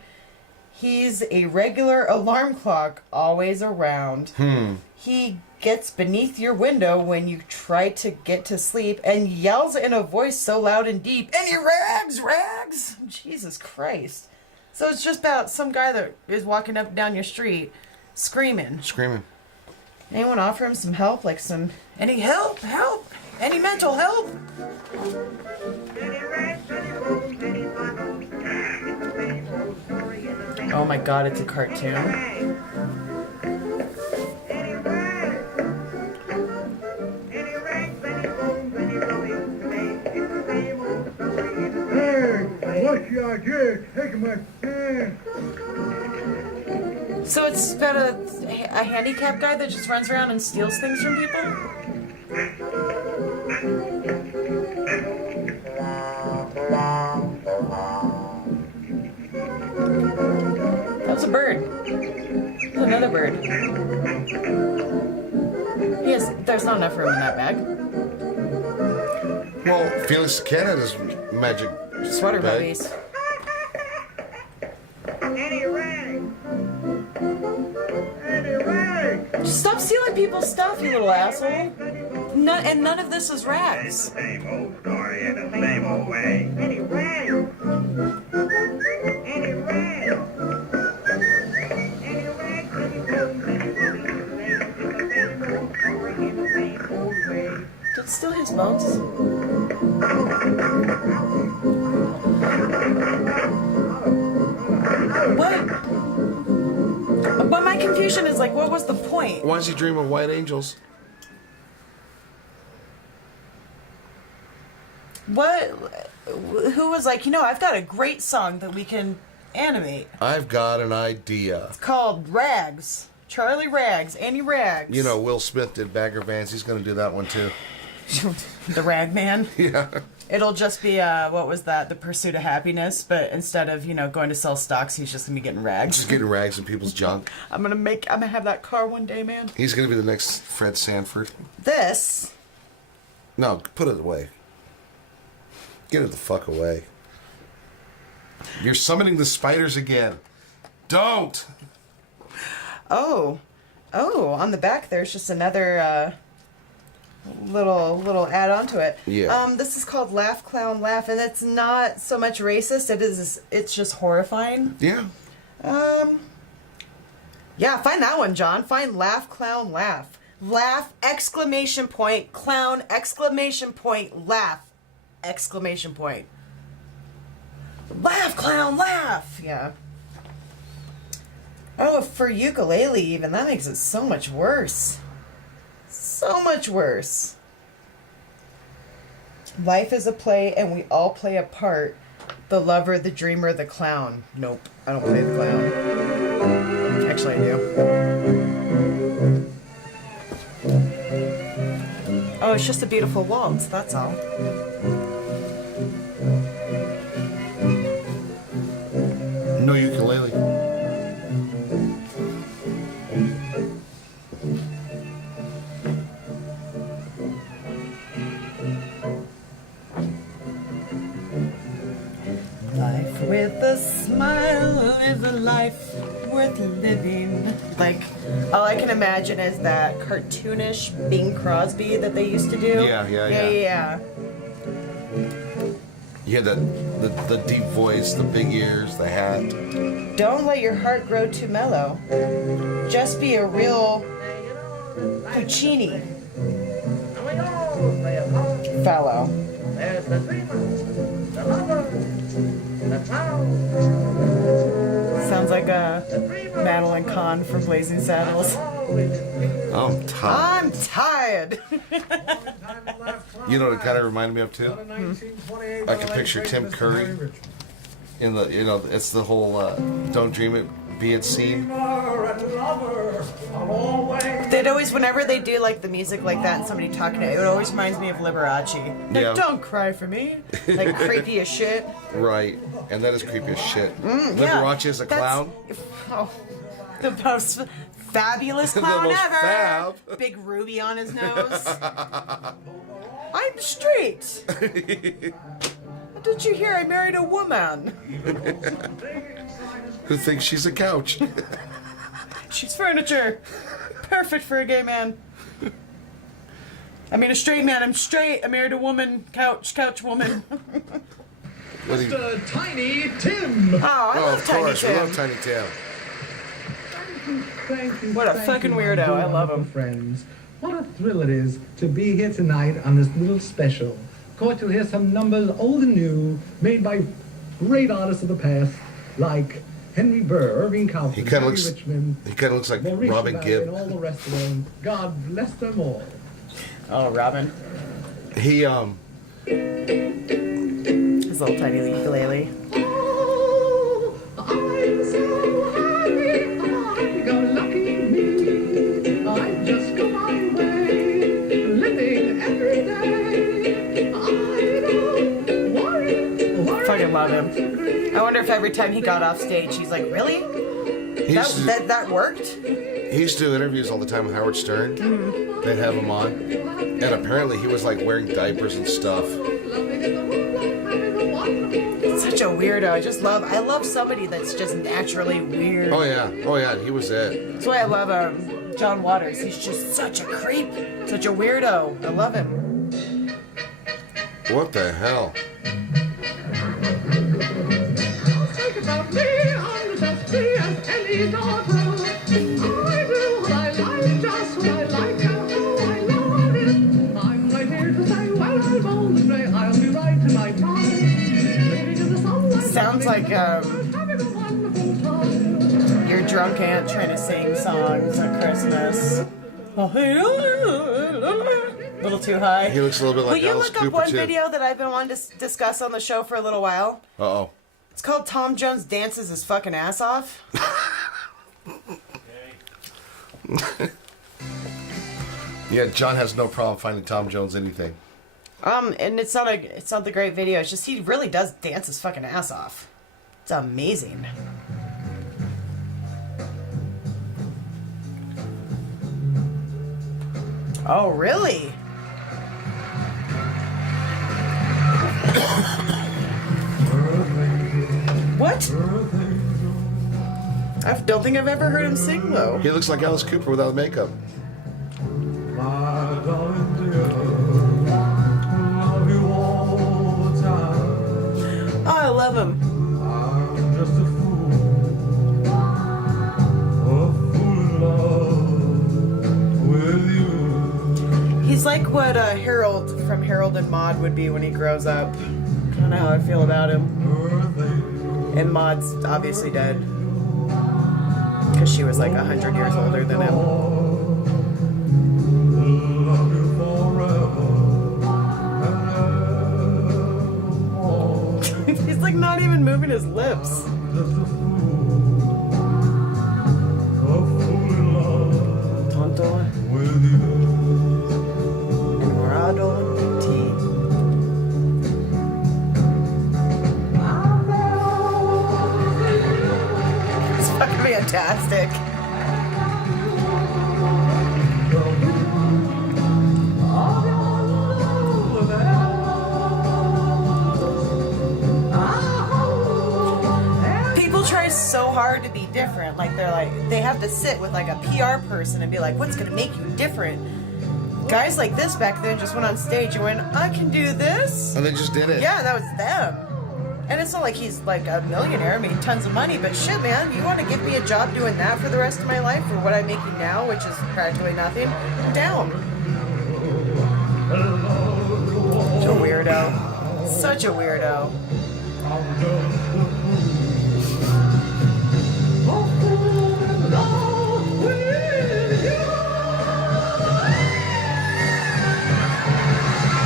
He's a regular alarm clock, always around. He gets beneath your window when you try to get to sleep and yells in a voice so loud and deep, "Any rags, rags!" Jesus Christ. So it's just about some guy that is walking up and down your street screaming. Screaming. Anyone offer him some help? Like any help? Help? Any mental help? Oh my god, it's a cartoon. So it's about a handicapped guy that just runs around and steals things from people? That was a bird. There's another bird. There's not enough room in that bag. Well, Felix can had his magic Sweater bag. puppies. Just stop stealing people's stuff, you little asshole. And none of this is rags. Same old story in the same old way. Did steal his bones? What? But my confusion is like, what was the point? Why does he dream of white angels? What? Who was like, I've got a great song that we can animate. I've got an idea. It's called Rags. Charlie Rags. Annie Rags. You know, Will Smith did Bagger Vance. He's going to do that one too. The Rag Man. Yeah. It'll just be, what was that? The Pursuit of Happiness. But instead of, going to sell stocks, he's just going to be getting rags. Just getting rags in people's junk. I'm going to have that car one day, man. He's going to be the next Fred Sanford. This. No, put it away. Get it the fuck away. You're summoning the spiders again. Don't! Oh, on the back there's just another little add-on to it. Yeah. This is called Laugh Clown Laugh, and it's not so much racist. It's just horrifying. Yeah. Yeah, find that one, John. Find Laugh Clown Laugh. Laugh exclamation point clown exclamation point laugh exclamation point. Laugh clown laugh. Yeah. Oh, for ukulele even, that makes it so much worse. So much worse. Life is a play and we all play a part. The lover, the dreamer, the clown. Nope, I don't play the clown. Actually, I do. Oh, it's just a beautiful waltz, that's all. No ukulele. Life with a smile is a life worth living. Like, all I can imagine is that cartoonish Bing Crosby that they used to do. Yeah. You had the deep voice, the big ears, the hat. Don't let your heart grow too mellow. Just be a real Puccini fellow. There's the dreamer, the lover, the clown. Sounds like a Madeline Kahn from Blazing Saddles. I'm tired. I'm tired. You know what it kind of reminded me of too? I can picture Tim Curry in the, it's the whole "Don't Dream It, Be It" scene. They'd always, whenever they do like the music like that and somebody talking it always reminds me of Liberace. Like, Yeah. don't cry for me. Like, creepy as shit. Right, and that is creepy as shit. Yeah, Liberace is a that's- clown. Oh, the most fabulous The clown most ever. fab. Big ruby on his nose. I'm straight. Did you hear I married a woman? Who thinks she's a couch? She's furniture. Perfect for a gay man. I mean, a straight man. I'm straight. I married a woman. Couch woman. What do you- Mr. Tiny Tim. Oh, I Oh, love of Tiny course. We Tim. love Tiny Tim. Thank you. What a thank fucking you, my weirdo. dear I love him. wonderful friends. What a thrill it is to be here tonight on this little special. Of course, you'll hear some numbers old and new, made by great artists of the past, like Henry Burr, Irving Kaufman, He kinda Harry looks- Richmond, He kind of looks like Maurice Robin Ravel, Gibb. and all the rest of them. God bless them all. Oh, Robin. He His little tiny ukulele. Oh, I'm so happy go lucky me. I just go my way, living every day. I don't worry. Fucking love him. I wonder if every time he got off stage, he's like, really? he used, to, That worked? he used to do interviews all the time with Howard Stern. They'd have him on, and apparently he was like wearing diapers and stuff. Such a weirdo. I love somebody that's just naturally weird. Oh yeah, he was it. That's why I love John Waters. He's just such a creep, such a weirdo. I love him. What the hell? Think about me, I'm just free as any daughter. I do what I like, just what I like, and oh, I love it. I'm right here to say, well, I'm on the train, I'll be right to my time. Living in the sunlight, Sounds like having a wonderful time. your drunk aunt trying to sing songs at Christmas. A little too high. He looks a little bit like Will you Alice look up Cooper one too. video that I've been wanting to discuss on the show for a little while? Uh-oh. It's called Tom Jones Dances His Fucking Ass Off. Yeah, John has no problem finding Tom Jones anything. And it's not the great video. It's just he really does dance his fucking ass off. It's amazing. Oh, really? What? I don't think I've ever heard him sing though. He looks like Alice Cooper without makeup. My darling dear, love you all the time. Oh, I love him. I'm just a fool in love with you. He's like what Harold from Harold and Maude would be when he grows up. I don't know how I feel about him. And Maude's obviously dead. Because she was like 100 years older than him. Love you forever. He's like not even moving his lips. Just a fool in love Tonto with you. and Morado tea. It's fucking fantastic. People try so hard to be different. Like they have to sit with like a PR person and be like, what's gonna make you different? Guys like this back then just went on stage and went, I can do this. And they just did it. Yeah, that was them. And it's not like he's like a millionaire, made tons of money, but shit, man, you want to give me a job doing that for the rest of my life for what I'm making now, which is practically nothing? I'm down. Such a weirdo. Such a weirdo.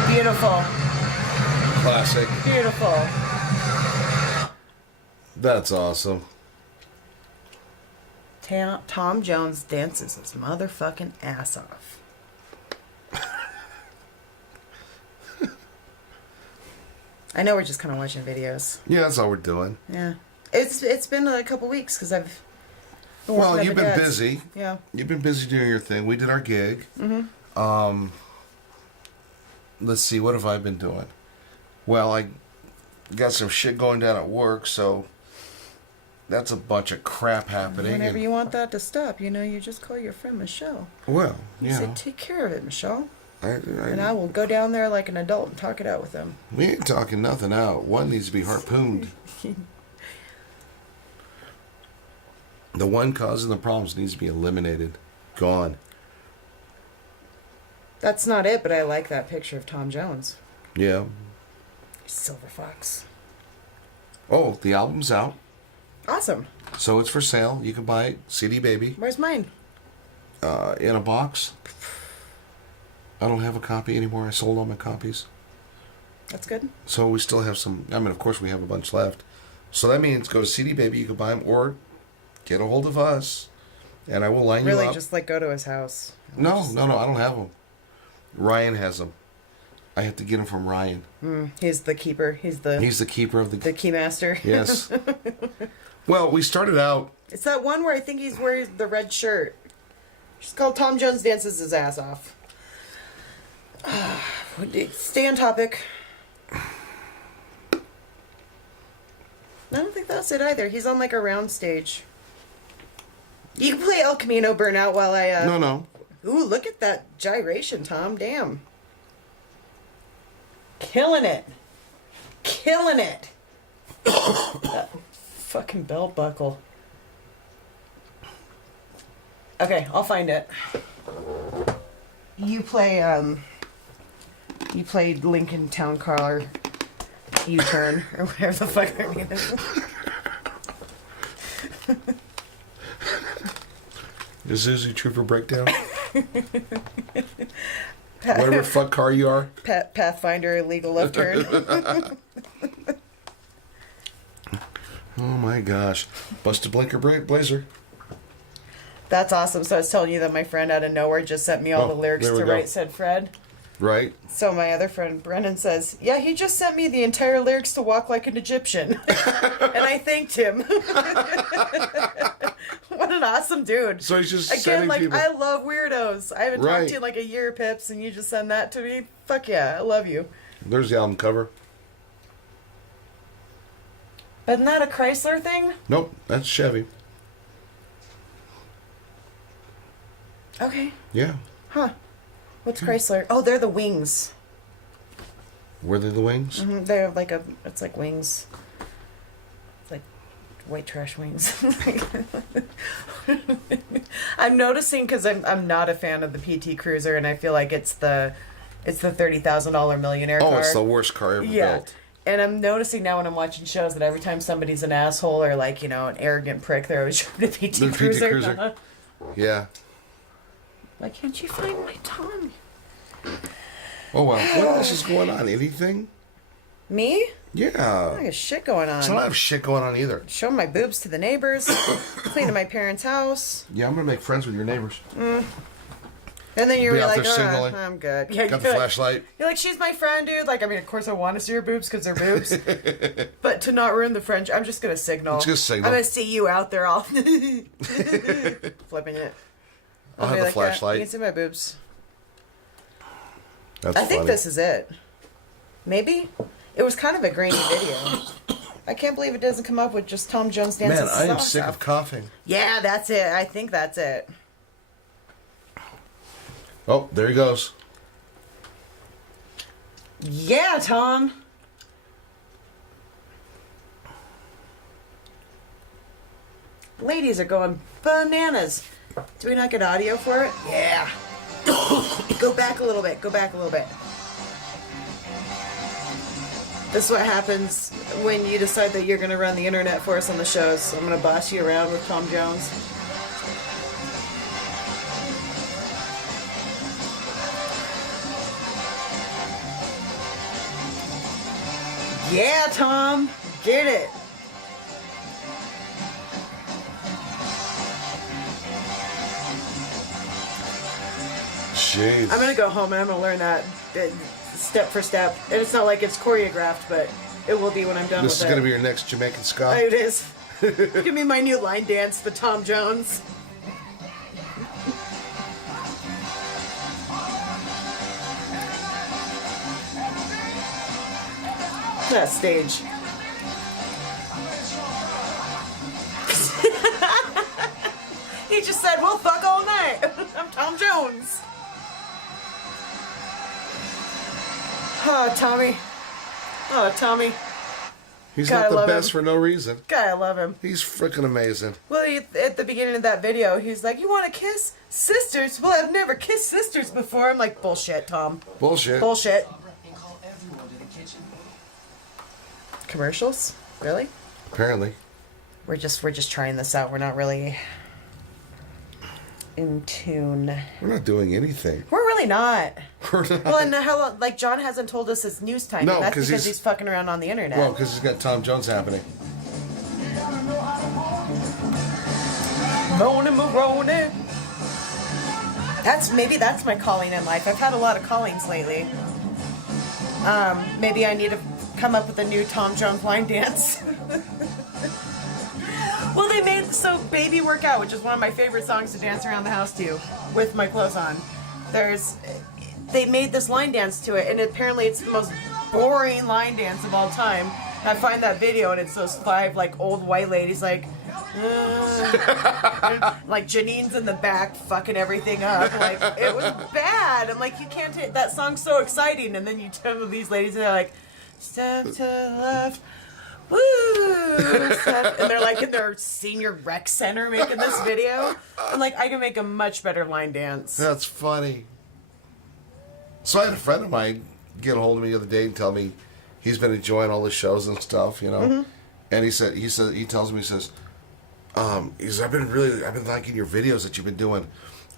Beautiful. Classic. Beautiful. That's awesome. Tom Jones dances his motherfucking ass off. I know we're just kind of watching videos. Yeah, that's all we're doing. Yeah, it's been a couple weeks because I've. been working Well, at you've the been dad's. busy. Yeah. You've been busy doing your thing. We did our gig. Mm-hmm. Let's see, what have I been doing? Well, I got some shit going down at work, so that's a bunch of crap happening. Whenever and- you want that to stop, you just call your friend Michelle. Well, You yeah. say, take care of it, Michelle. And I will go down there like an adult and talk it out with them. We ain't talking nothing out. One needs to be harpooned. The one causing the problems needs to be eliminated. Gone. That's not it, but I like that picture of Tom Jones. Yeah. Silver Fox. Oh, the album's out. Awesome. So it's for sale. You can buy it. CD Baby. Where's mine? In a box. I don't have a copy anymore. I sold all my copies. That's good. So we still have some. I mean, of course, we have a bunch left. So that means go to CD Baby. You can buy them or get a hold of us, and I will line you up. Really, just like go to his house. No. I don't have them. Ryan has them. I have to get them from Ryan. He's the keeper. He's the keeper of the key master. Yes. Well, we started out. It's that one where I think he's wearing the red shirt. It's called Tom Jones Dances His Ass Off. Stay on topic. I don't think that's it either. He's on like a round stage. You can play El Camino Burnout while I... No. Ooh, look at that gyration, Tom. Damn. Killing it. Killing it. That fucking belt buckle. Okay, I'll find it. You play, You played Lincoln Town Caller U-Turn, or whatever the fuck her name is. Is Susie Trooper Breakdown? Whatever fuck car you are. Pathfinder Illegal Left Turn. Oh my gosh. Busted Blinker Blazer. That's awesome. So I was telling you that my friend out of nowhere just sent me all the lyrics there we to go. Right Said Fred. Right. So my other friend Brennan says, yeah, he just sent me the entire lyrics to Walk Like an Egyptian. And I thanked him. What an awesome dude. So he's just Again, sending like, people. I love weirdos. I haven't Right. talked to you in like a year, Pips, and you just send that to me. Fuck yeah, I love you. There's the album cover. But isn't that a Chrysler thing? Nope, that's Chevy. Okay. Yeah. Huh. What's Chrysler? Oh, they're the wings. Were they the wings? Mm-hmm. They're like it's like wings. It's like white trash wings. I'm noticing because I'm not a fan of the PT Cruiser, and I feel like it's the $30,000 millionaire car. Oh, it's the worst car ever built. And I'm noticing now when I'm watching shows that every time somebody's an asshole or like, an arrogant prick, they're always driving a PT The Cruiser. PT Cruiser. Yeah. Why can't you find my tongue? Oh, well. What else is going on? Anything? Me? Yeah. I got shit going on. So I don't have shit going on either. Showing my boobs to the neighbors, cleaning my parents' house. Yeah, I'm going to make friends with your neighbors. And then you're Be out like, there signaling. I'm good. Yeah, Got the you're flashlight. You're like, she's my friend, dude. Like, I mean, of course I want to see your boobs because they're boobs. But to not ruin the friendship, I'm just going to signal. Just signal. I'm going to see you out there all flipping it. I'll be have the like, flashlight. Yeah, you can see my boobs. That's I think funny. this is it. Maybe? It was kind of a grainy video. I can't believe it doesn't come up with just Tom Jones dancing. Man, I am socks sick off. of coughing. Yeah, that's it. I think that's it. Oh, there he goes. Yeah, Tom. Ladies are going bananas. Do we not get audio for it? Yeah. Go back a little bit. Go back a little bit. This is what happens when you decide that you're going to run the internet for us on the shows. So I'm going to boss you around with Tom Jones. Yeah, Tom. Get it. Jeez. I'm gonna go home and I'm gonna learn that step for step. And it's not like it's choreographed, but it will be when I'm done This with is it. going to be your next Jamaican ska. It is. Give me my new line dance, the Tom Jones. That stage. He just said, we'll fuck all night. I'm Tom Jones. Oh, Tommy. Oh, Tommy. He's Gotta not the love best him. for no reason. God, I love him. He's freaking amazing. Well, at the beginning of that video, he's like, "You want to kiss sisters?" Well, I've never kissed sisters before. I'm like, bullshit, Tom. Bullshit. Bullshit. Commercials? Really? Apparently. We're just trying this out. We're not really in tune. We're not doing anything. We're really not. We're not. Well, and how long? Like John hasn't told us it's news time. No, and that's 'cause because he's- he's fucking around on the internet. Well, because he's got Tom Jones happening. Maroney. Maybe that's my calling in life. I've had a lot of callings lately. Maybe I need to come up with a new Tom Jones line dance. Well, they made Baby Workout, which is one of my favorite songs to dance around the house to with my clothes on. They made this line dance to it, and apparently it's the most boring line dance of all time. And I find that video, and it's those 5 like old white ladies like Janine's in the back fucking everything up. Like, it was bad. I'm like, you can't take that song's so exciting, and then you tell these ladies, and they're like, step to the left, woo, step, and they're like in their senior rec center making this video. I'm like, I can make a much better line dance. That's funny. So I had a friend of mine get a hold of me the other day and tell me he's been enjoying all the shows and stuff, you know. Mm-hmm. And he tells me, he says, I've been liking your videos that you've been doing.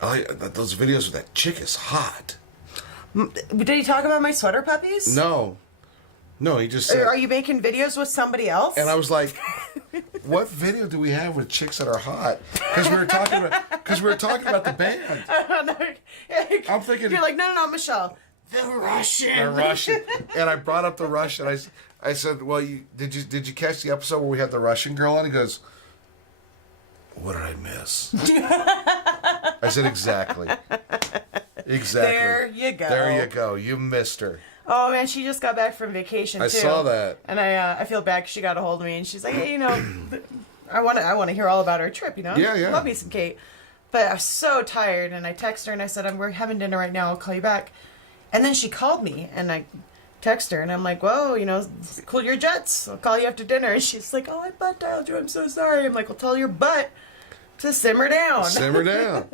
I like those videos with that chick is hot. Did he talk about my sweater puppies? No, he just said. Are you making videos with somebody else? And I was like, what video do we have with chicks that are hot? Because we were talking about the band. I'm thinking You're like, no, Michelle. The Russian. The Russian. And I brought up the Russian. I said, well, did you catch the episode where we had the Russian girl on? He goes, what did I miss? I said, exactly. There you go. There you go. You missed her. Oh man, she just got back from vacation too. I saw that. And I feel bad 'cause she got a hold of me and she's like, hey, I want to hear all about her trip, Yeah. Love me some Kate. But I was so tired and I texted her and I said, we're having dinner right now, I'll call you back. And then she called me and I text her and I'm like, whoa, cool your jets. I'll call you after dinner. And she's like, oh, I butt dialed you. I'm so sorry. I'm like, well, tell your butt to simmer down. Simmer down.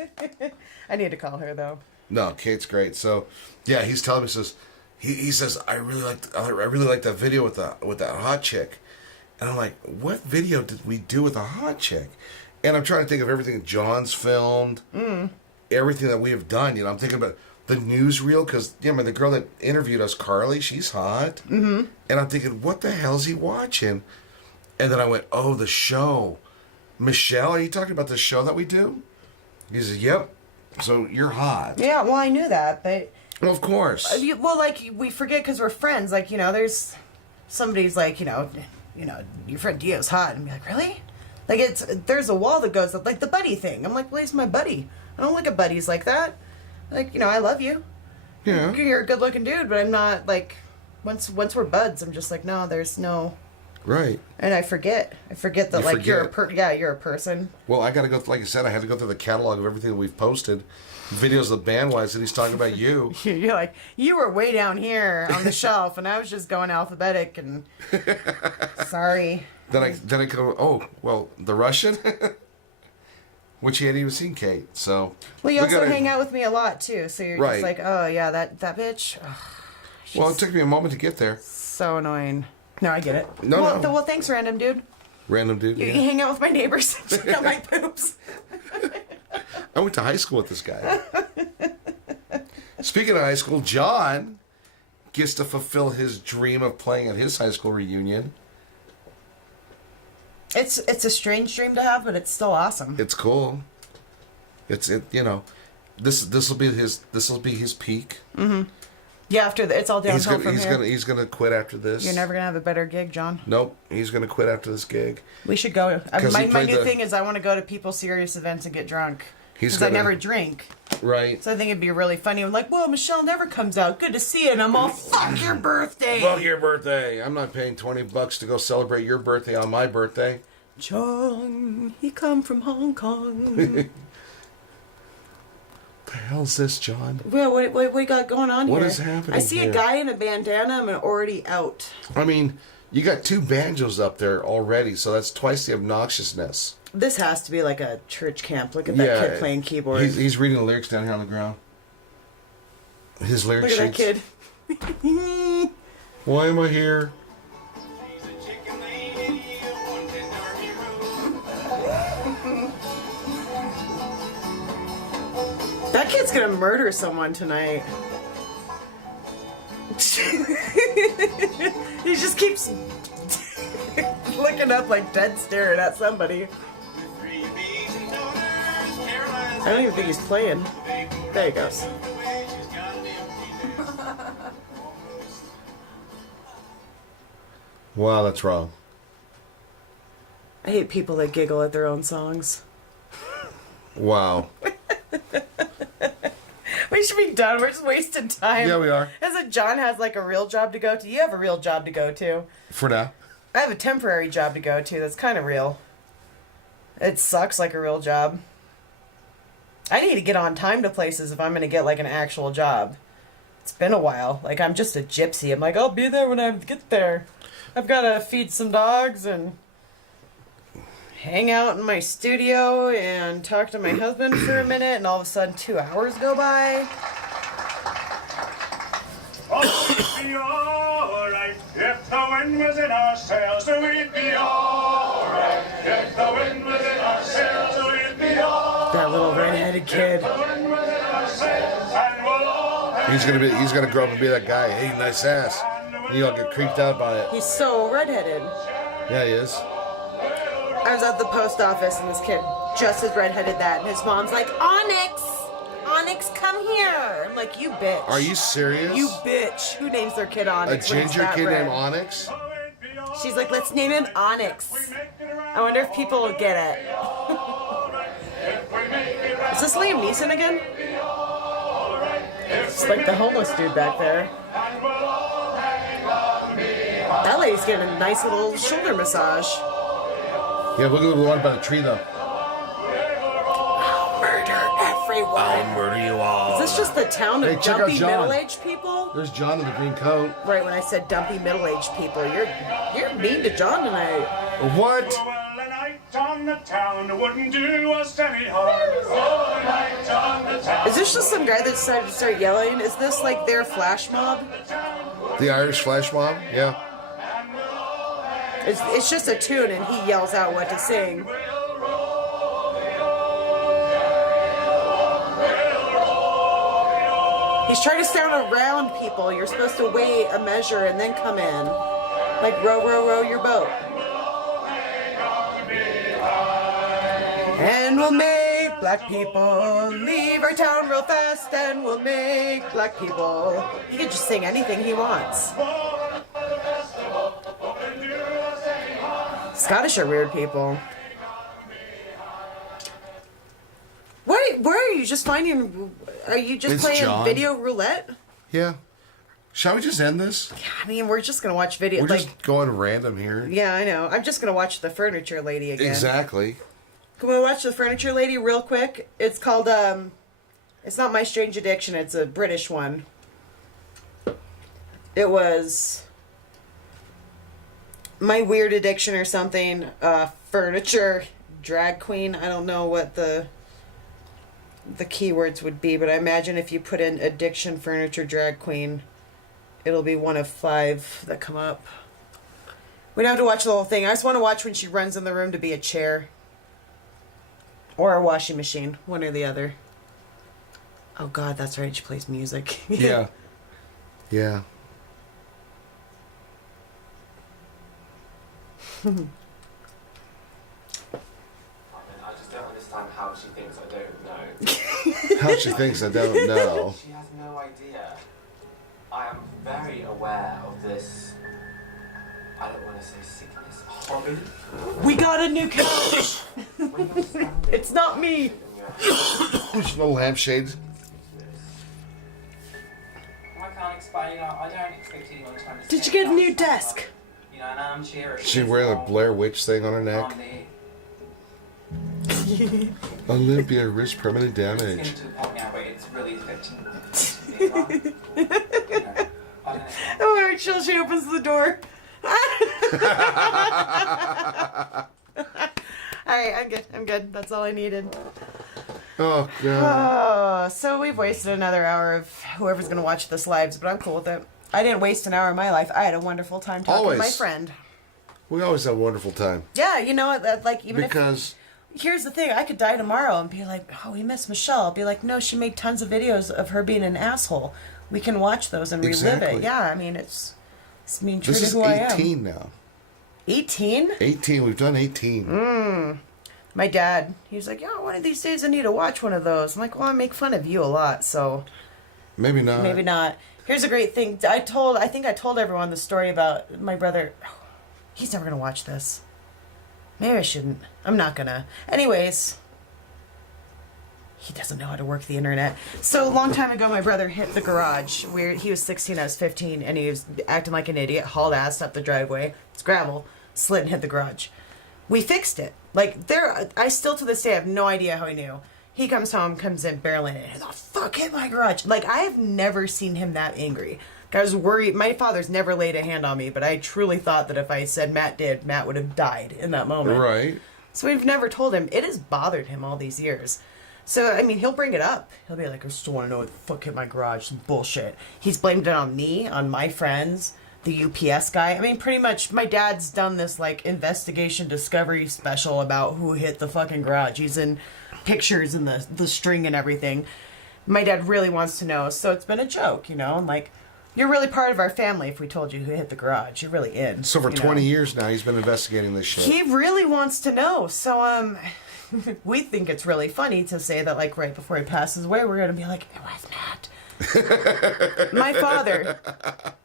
I need to call her though. No, Kate's great. So, yeah, he's telling me, he says, I really like that video with that hot chick. And I'm like, what video did we do with a hot chick? And I'm trying to think of everything John's filmed, everything that we have done. I'm thinking about the newsreel because the girl that interviewed us, Carly, she's hot. Mm-hmm. And I'm thinking, what the hell is he watching? And then I went, oh, the show. Michelle, are you talking about the show that we do? He said, yep. So you're hot. Yeah, well, I knew that, but... Well, of course. We forget because we're friends. Like, there's somebody's like, your friend Dio's hot. And be like, really? Like, there's a wall that goes up, like the buddy thing. I'm like, well, he's my buddy. I don't look at buddies like that. Like, I love you. Yeah. You're a good looking dude, but I'm not like, once we're buds, I'm just like, no, there's no... Right. And I forget. That, you're a person. Well, I got to go, like I said, I had to go through the catalog of everything that we've posted. Videos of band-wise, and he's talking about you. You're like, you were way down here on the shelf, and I was just going alphabetic, and... Sorry. Then I go, oh, well, the Russian? Which he hadn't even seen Kate, so... Well, you also hang out with me a lot, too, so you're Right. just like, oh, yeah, that bitch. Ugh, Well, it took me a moment to get there. so annoying. No, I get it. No. Well, thanks, random dude. Random dude. You Yeah. hang out with my neighbors and check out my poops. I went to high school with this guy. Speaking of high school, John gets to fulfill his dream of playing at his high school reunion. It's a strange dream to have, but it's still awesome. It's cool. This will be his peak. Mm-hmm. Yeah, after it's all downhill from here. He's gonna quit after this. You're never gonna have a better gig, John. Nope, he's gonna quit after this gig. We should go. 'Cause he My played new thing is I want to go to people's serious events and get drunk. Because I never drink. Right. So I think it'd be really funny. I'm like, whoa, Michelle never comes out. Good to see you. And I'm all, fuck your birthday. Fuck your birthday. I'm not paying $20 to go celebrate your birthday on my birthday. John, he come from Hong Kong. the hell's this, John? Well, what you got going on here? What is happening I see here? a guy in a bandana. I'm already out. I mean, you got 2 banjos up there already, so that's twice the obnoxiousness. This has to be like a church camp. Look at that kid playing keyboard. He's reading the lyrics down here on the ground. His lyric Look at that sheets. kid. Why am I here? That kid's gonna murder someone tonight. He just keeps looking up like dead staring at somebody. I don't even think he's playing. There he goes. Wow, that's wrong. I hate people that giggle at their own songs. Wow. We should be done. We're just wasting time. Yeah, we are. As if John has like a real job to go to. You have a real job to go to. For now. I have a temporary job to go to that's kind of real. It sucks like a real job. I need to get on time to places if I'm going to get like an actual job. It's been a while. Like I'm just a gypsy. I'm like, I'll be there when I get there. I've got to feed some dogs and hang out in my studio and talk to my husband for a minute, and all of a sudden 2 hours go by. Oh, we'd be alright if the wind was in our sails. We'd be alright if the wind was in our sails. We'd be alright. That little red-headed kid. He's gonna grow up and be that guy. Hey, nice ass. You all get creeped out by it. He's so redheaded. Yeah, he is. I was at the post office and this kid just as redheaded that, and his mom's like, Onyx! Onyx, come here! I'm like, you bitch. Are you serious? You bitch. Who names their kid A Onyx? when it's ginger that kid red? named Onyx? She's like, let's name him Onyx. I wonder if people will get it. Is this Liam Neeson again? It's like the homeless dude back there. That lady's getting a nice little shoulder massage. Yeah, look at the one by the tree, though. Murder everyone. I'll murder you all. Is this just the town of Hey, check out dumpy John. middle-aged people? There's John in the green coat. Right, when I said dumpy middle-aged people, you're mean to John tonight. What? Well, a night on the town wouldn't do us any harm. Oh, a night on the town. Is this just some guy that decided to start yelling? Is this like their flash mob? The Irish flash mob? Yeah. It's just a tune and he yells out what to sing. He's trying to sound around people. You're supposed to wait a measure and then come in. Like row, row, row your boat. And we'll make black people leave our town real fast, and we'll make black people. He could just sing anything he wants. Scottish are weird people. Where are you just finding? Are you just It's playing John. video roulette? Yeah. Shall we just end this? I mean, we're just gonna watch video. We're Like, just going random here. yeah, I know. I'm just gonna watch the furniture lady again. Exactly. Can we watch the furniture lady real quick? It's called it's not My Strange Addiction. It's a British one. It was My Weird Addiction or something. Furniture drag queen. I don't know what the keywords would be, but I imagine if you put in addiction furniture drag queen, it'll be one of 5 that come up. We don't have to watch the whole thing. I just want to watch when she runs in the room to be a chair. Or a washing machine. One or the other. Oh God, that's right. She plays music. Yeah. Yeah. I just don't understand how she thinks I don't know. How she thinks I don't know. She has no idea. I am very aware of this, I don't want to say sickness, hobby. We got a new couch. When you're standing It's not me. and you're There's no lampshades. I can't explain, I don't expect anyone to understand. Did you get a new that. desk? You know, an armchair. She's wearing a Blair Witch thing on her neck. Olympia risks permanent It's damage. getting to the point now where it's I don't know. Oh, Alright, she opens the door. Alright, I'm good. That's all I needed. Oh, God. Oh, so we've wasted another hour of whoever's gonna watch this lives, but I'm cool with it. I didn't waste an hour of my life. I had a wonderful time talking to my Always. friend. We always have a wonderful time. Yeah, you know what? Like, even Because if... Here's the thing. I could die tomorrow and be like, oh, we miss Michelle. I'll be like, no, she made tons of videos of her being an asshole. We can watch those and relive Exactly. it. Yeah, I mean, it's being true this to is who I am. 18 now. 18? 18. We've done 18. My dad, he was like, yeah, one of these days I need to watch one of those. I'm like, well, I make fun of you a lot, so Maybe not. maybe not. Here's a great thing. I think I told everyone the story about my brother. He's never going to watch this. Maybe I shouldn't. I'm not going to. Anyways, he doesn't know how to work the internet. So a long time ago, my brother hit the garage. He was 16, I was 15, and he was acting like an idiot, hauled ass up the driveway. It's gravel, slid and hit the garage. We fixed it. Like, I still to this day have no idea how he knew. He comes home, comes in barreling in, and the fuck hit my garage. Like, I have never seen him that angry. I was worried. My father's never laid a hand on me, but I truly thought that if I said Matt did, Matt would have died in that moment. Right. So we've never told him. It has bothered him all these years. So, I mean, he'll bring it up. He'll be like, I still want to know what the fuck hit my garage. Some bullshit. He's blamed it on me, on my friends, the UPS guy. I mean, pretty much, my dad's done this, like, investigation discovery special about who hit the fucking garage. He's in pictures and the string and everything. My dad really wants to know. So it's been a joke, you know? And, like, you're really part of our family if we told you who hit the garage. You're really in. So for you know? 20 years now, he's been investigating this shit. He really wants to know. So, we think it's really funny to say that, like, right before he passes away, we're going to be like, it was Matt. My father,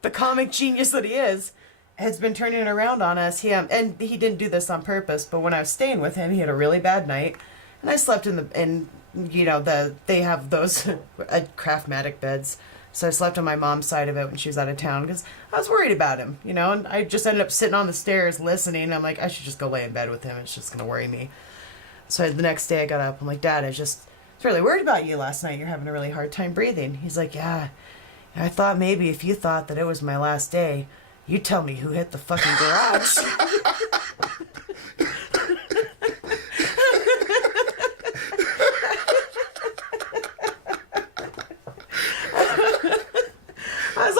the comic genius that he is, has been turning it around on us. And he didn't do this on purpose, but when I was staying with him, he had a really bad night. And I slept they have those Craftmatic beds. So I slept on my mom's side of it when she was out of town because I was worried about him, you know, and I just ended up sitting on the stairs listening. I'm like, I should just go lay in bed with him. It's just going to worry me. So the next day I got up. I'm like, Dad, I was really worried about you last night. You're having a really hard time breathing. He's like, yeah. And I thought maybe if you thought that it was my last day, you'd tell me who hit the fucking garage.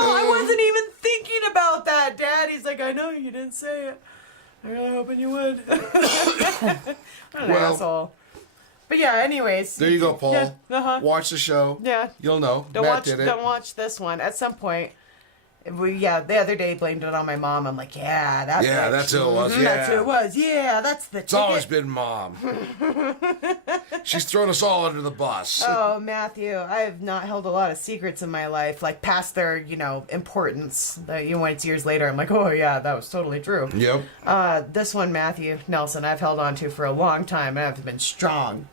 I wasn't even thinking about that, Dad. He's like, I know you didn't say it. I'm really hoping you would. What an asshole. But yeah, anyways. There you go, Paul. Yeah, uh-huh. Watch the show. Yeah. You'll know. Don't Matt did it. Don't watch this one. At some point, the other day blamed it on my mom. I'm like, yeah, that Yeah, bitch. that's who it was. Mhm, Yeah. That's who it was. Yeah, that's the It's always been Mom. She's thrown us all under the bus. Oh, Matthew, I have not held a lot of secrets in my life, like past their, importance. When it's years later, I'm like, oh yeah, that was totally true. Yep. This one, Matthew Nelson, I've held on to for a long time, and I've been strong.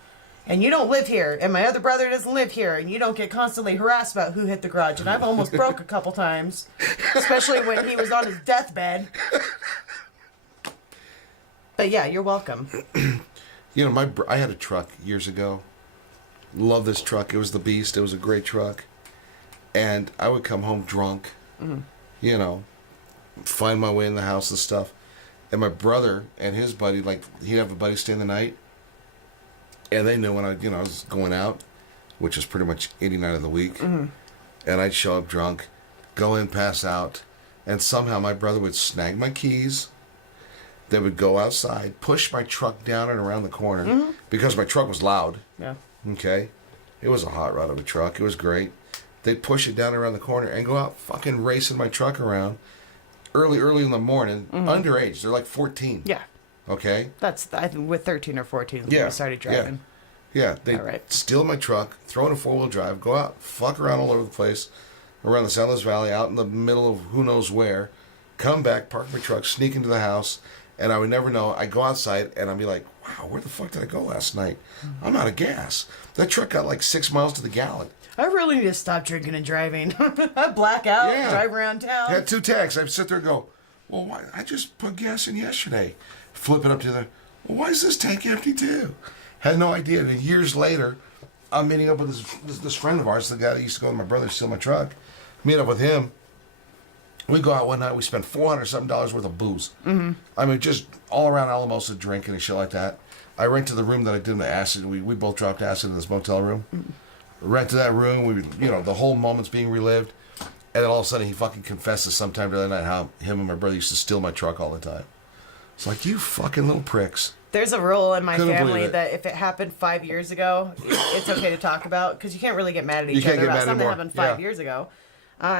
And you don't live here, and my other brother doesn't live here, and you don't get constantly harassed about who hit the garage. And I've almost broke a couple times, especially when he was on his deathbed. But yeah, you're welcome. You know, I had a truck years ago. Love this truck. It was the beast. It was a great truck. And I would come home drunk, find my way in the house and stuff. And my brother and his buddy, he'd have a buddy stay the night. And they knew when I was going out, which is pretty much 89 of the week. Mm-hmm. And I'd show up drunk, go in, pass out. And somehow my brother would snag my keys. They would go outside, push my truck down and around the corner because my truck was loud. Yeah. Okay. It was a hot rod of a truck. It was great. They'd push it down around the corner and go out fucking racing my truck around early in the morning. Underage. They're like 14. Yeah. Okay. That's, I think, with 13 or 14 when we started driving. Yeah. They'd right. steal my truck, throw it in a four-wheel drive, go out, fuck around all over the place, around the San Luis Valley, out in the middle of who knows where, come back, park my truck, sneak into the house, and I would never know. I'd go outside, and I'd be like, wow, where the fuck did I go last night? I'm out of gas. That truck got like 6 miles to the gallon. I really need to stop drinking and driving. I black out, drive around town. I had 2 tanks. I'd sit there and go, well, why? I just put gas in yesterday. Flip it up to the, well, why is this tank empty too? Had no idea. And years later, I'm meeting up with this friend of ours, the guy that used to go with my brother steal my truck. Meet up with him. We go out one night. We spend $400 something worth of booze. Mm-hmm. I mean, just all around Alamosa drinking and shit like that. I rented the room that I did in the acid. We both dropped acid in this motel room. Mm-hmm. Rented that room. We, the whole moment's being relived. And then all of a sudden, he fucking confesses sometime during the night how him and my brother used to steal my truck all the time. It's like, you fucking little pricks. There's a rule in my Couldn't family believe it. that if it happened 5 years ago, it's okay to talk about because you can't really get mad at each other about something that happened 5 years ago.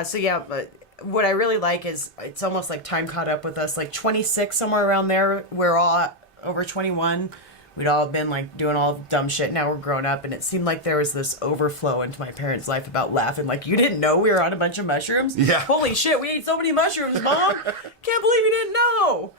So yeah, but what I really like is it's almost like time caught up with us. Like 26, somewhere around there, we're all over 21. We'd all been like doing all dumb shit. Now we're grown up, and it seemed like there was this overflow into my parents' life about laughing. Like, you didn't know we were on a bunch of mushrooms? Yeah. Holy shit, we ate so many mushrooms, Mom. Can't believe you didn't know.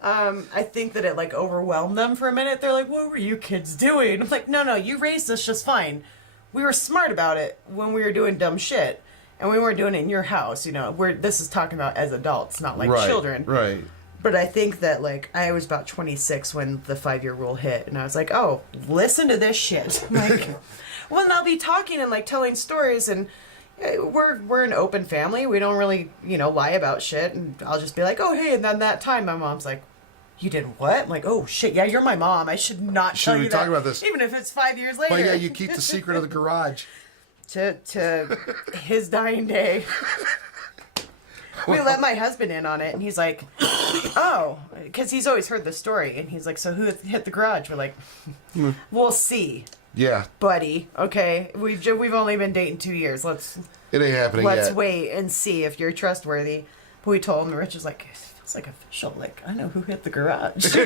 I think that it like overwhelmed them for a minute. They're like, what were you kids doing? I'm like, no, you raised us just fine. We were smart about it when we were doing dumb shit. And we weren't doing it in your house, this is talking about as adults, not like children. Right. But I think that, like, I was about 26 when the 5-year rule hit, and I was like, oh, listen to this shit. Like, well, and I'll be talking and, like, telling stories, and we're an open family. We don't really, lie about shit, and I'll just be like, oh, hey, and then that time my mom's like, you did what? I'm like, oh, shit, yeah, you're my mom. I should not tell you that. Should we talk about this? Even if it's 5 years later. But yeah, you keep the secret of the garage. To his dying day. We let my husband in on it, and he's like, oh, because he's always heard the story, and he's like, so who hit the garage? We're like, we'll see. Yeah. Buddy, okay, we've only been dating 2 years. It ain't happening Let's yet. wait and see if you're trustworthy. But we told him, and Rich was like, it feels like official. Like, I know who hit the garage.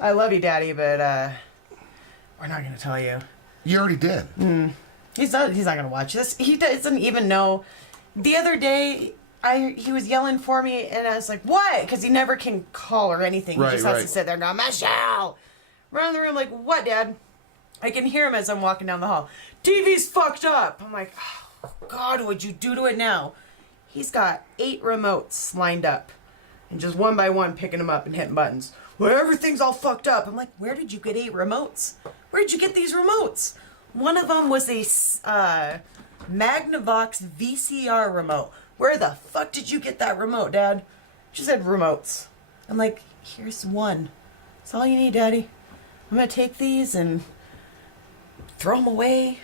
I love you, Daddy, but we're not going to tell you. You already did. He's not going to watch this. He doesn't even know. The other day, he was yelling for me, and I was like, what? Because he never can call or anything. He just has to sit there and go, Michelle! Run in the room like, what, Dad? I can hear him as I'm walking down the hall. TV's fucked up! I'm like, oh, God, what'd you do to it now? He's got 8 remotes lined up, and just one by one picking them up and hitting buttons. Well, everything's all fucked up. I'm like, where did you get 8 remotes? Where did you get these remotes? One of them was a Magnavox VCR remote. Where the fuck did you get that remote, Dad? She said remotes. I'm like, here's one. That's all you need, Daddy. I'm going to take these and throw them away.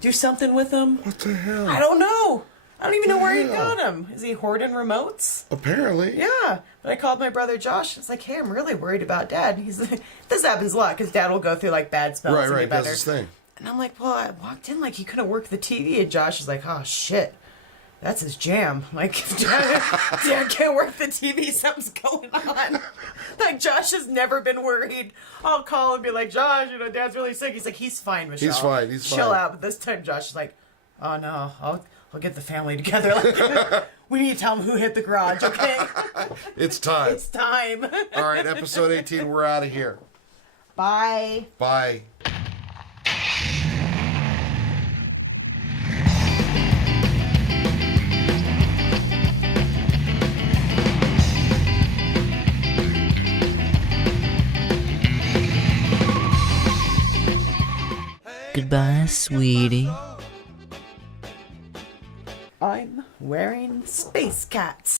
Do something with them. What the hell? I don't know. I don't even know where he got them. Is he hoarding remotes? Apparently. Yeah. But I called my brother Josh. I was like, hey, I'm really worried about Dad. He's like, this happens a lot because Dad will go through like bad spells and get better. Does his thing. And I'm like, well, I walked in like he couldn't work the TV. And Josh is like, oh, shit. That's his jam. Like, if Dad can't work the TV, something's going on. Like, Josh has never been worried. I'll call and be like, Josh, Dad's really sick. He's like, he's fine, Michelle. He's fine. He's fine. Chill out. But this time, Josh is like, oh, no, I'll get the family together. Like, we need to tell them who hit the garage, okay? It's time. It's time. All right, episode 18, we're out of here. Bye. Bye. Goodbye, sweetie. I'm wearing space cats.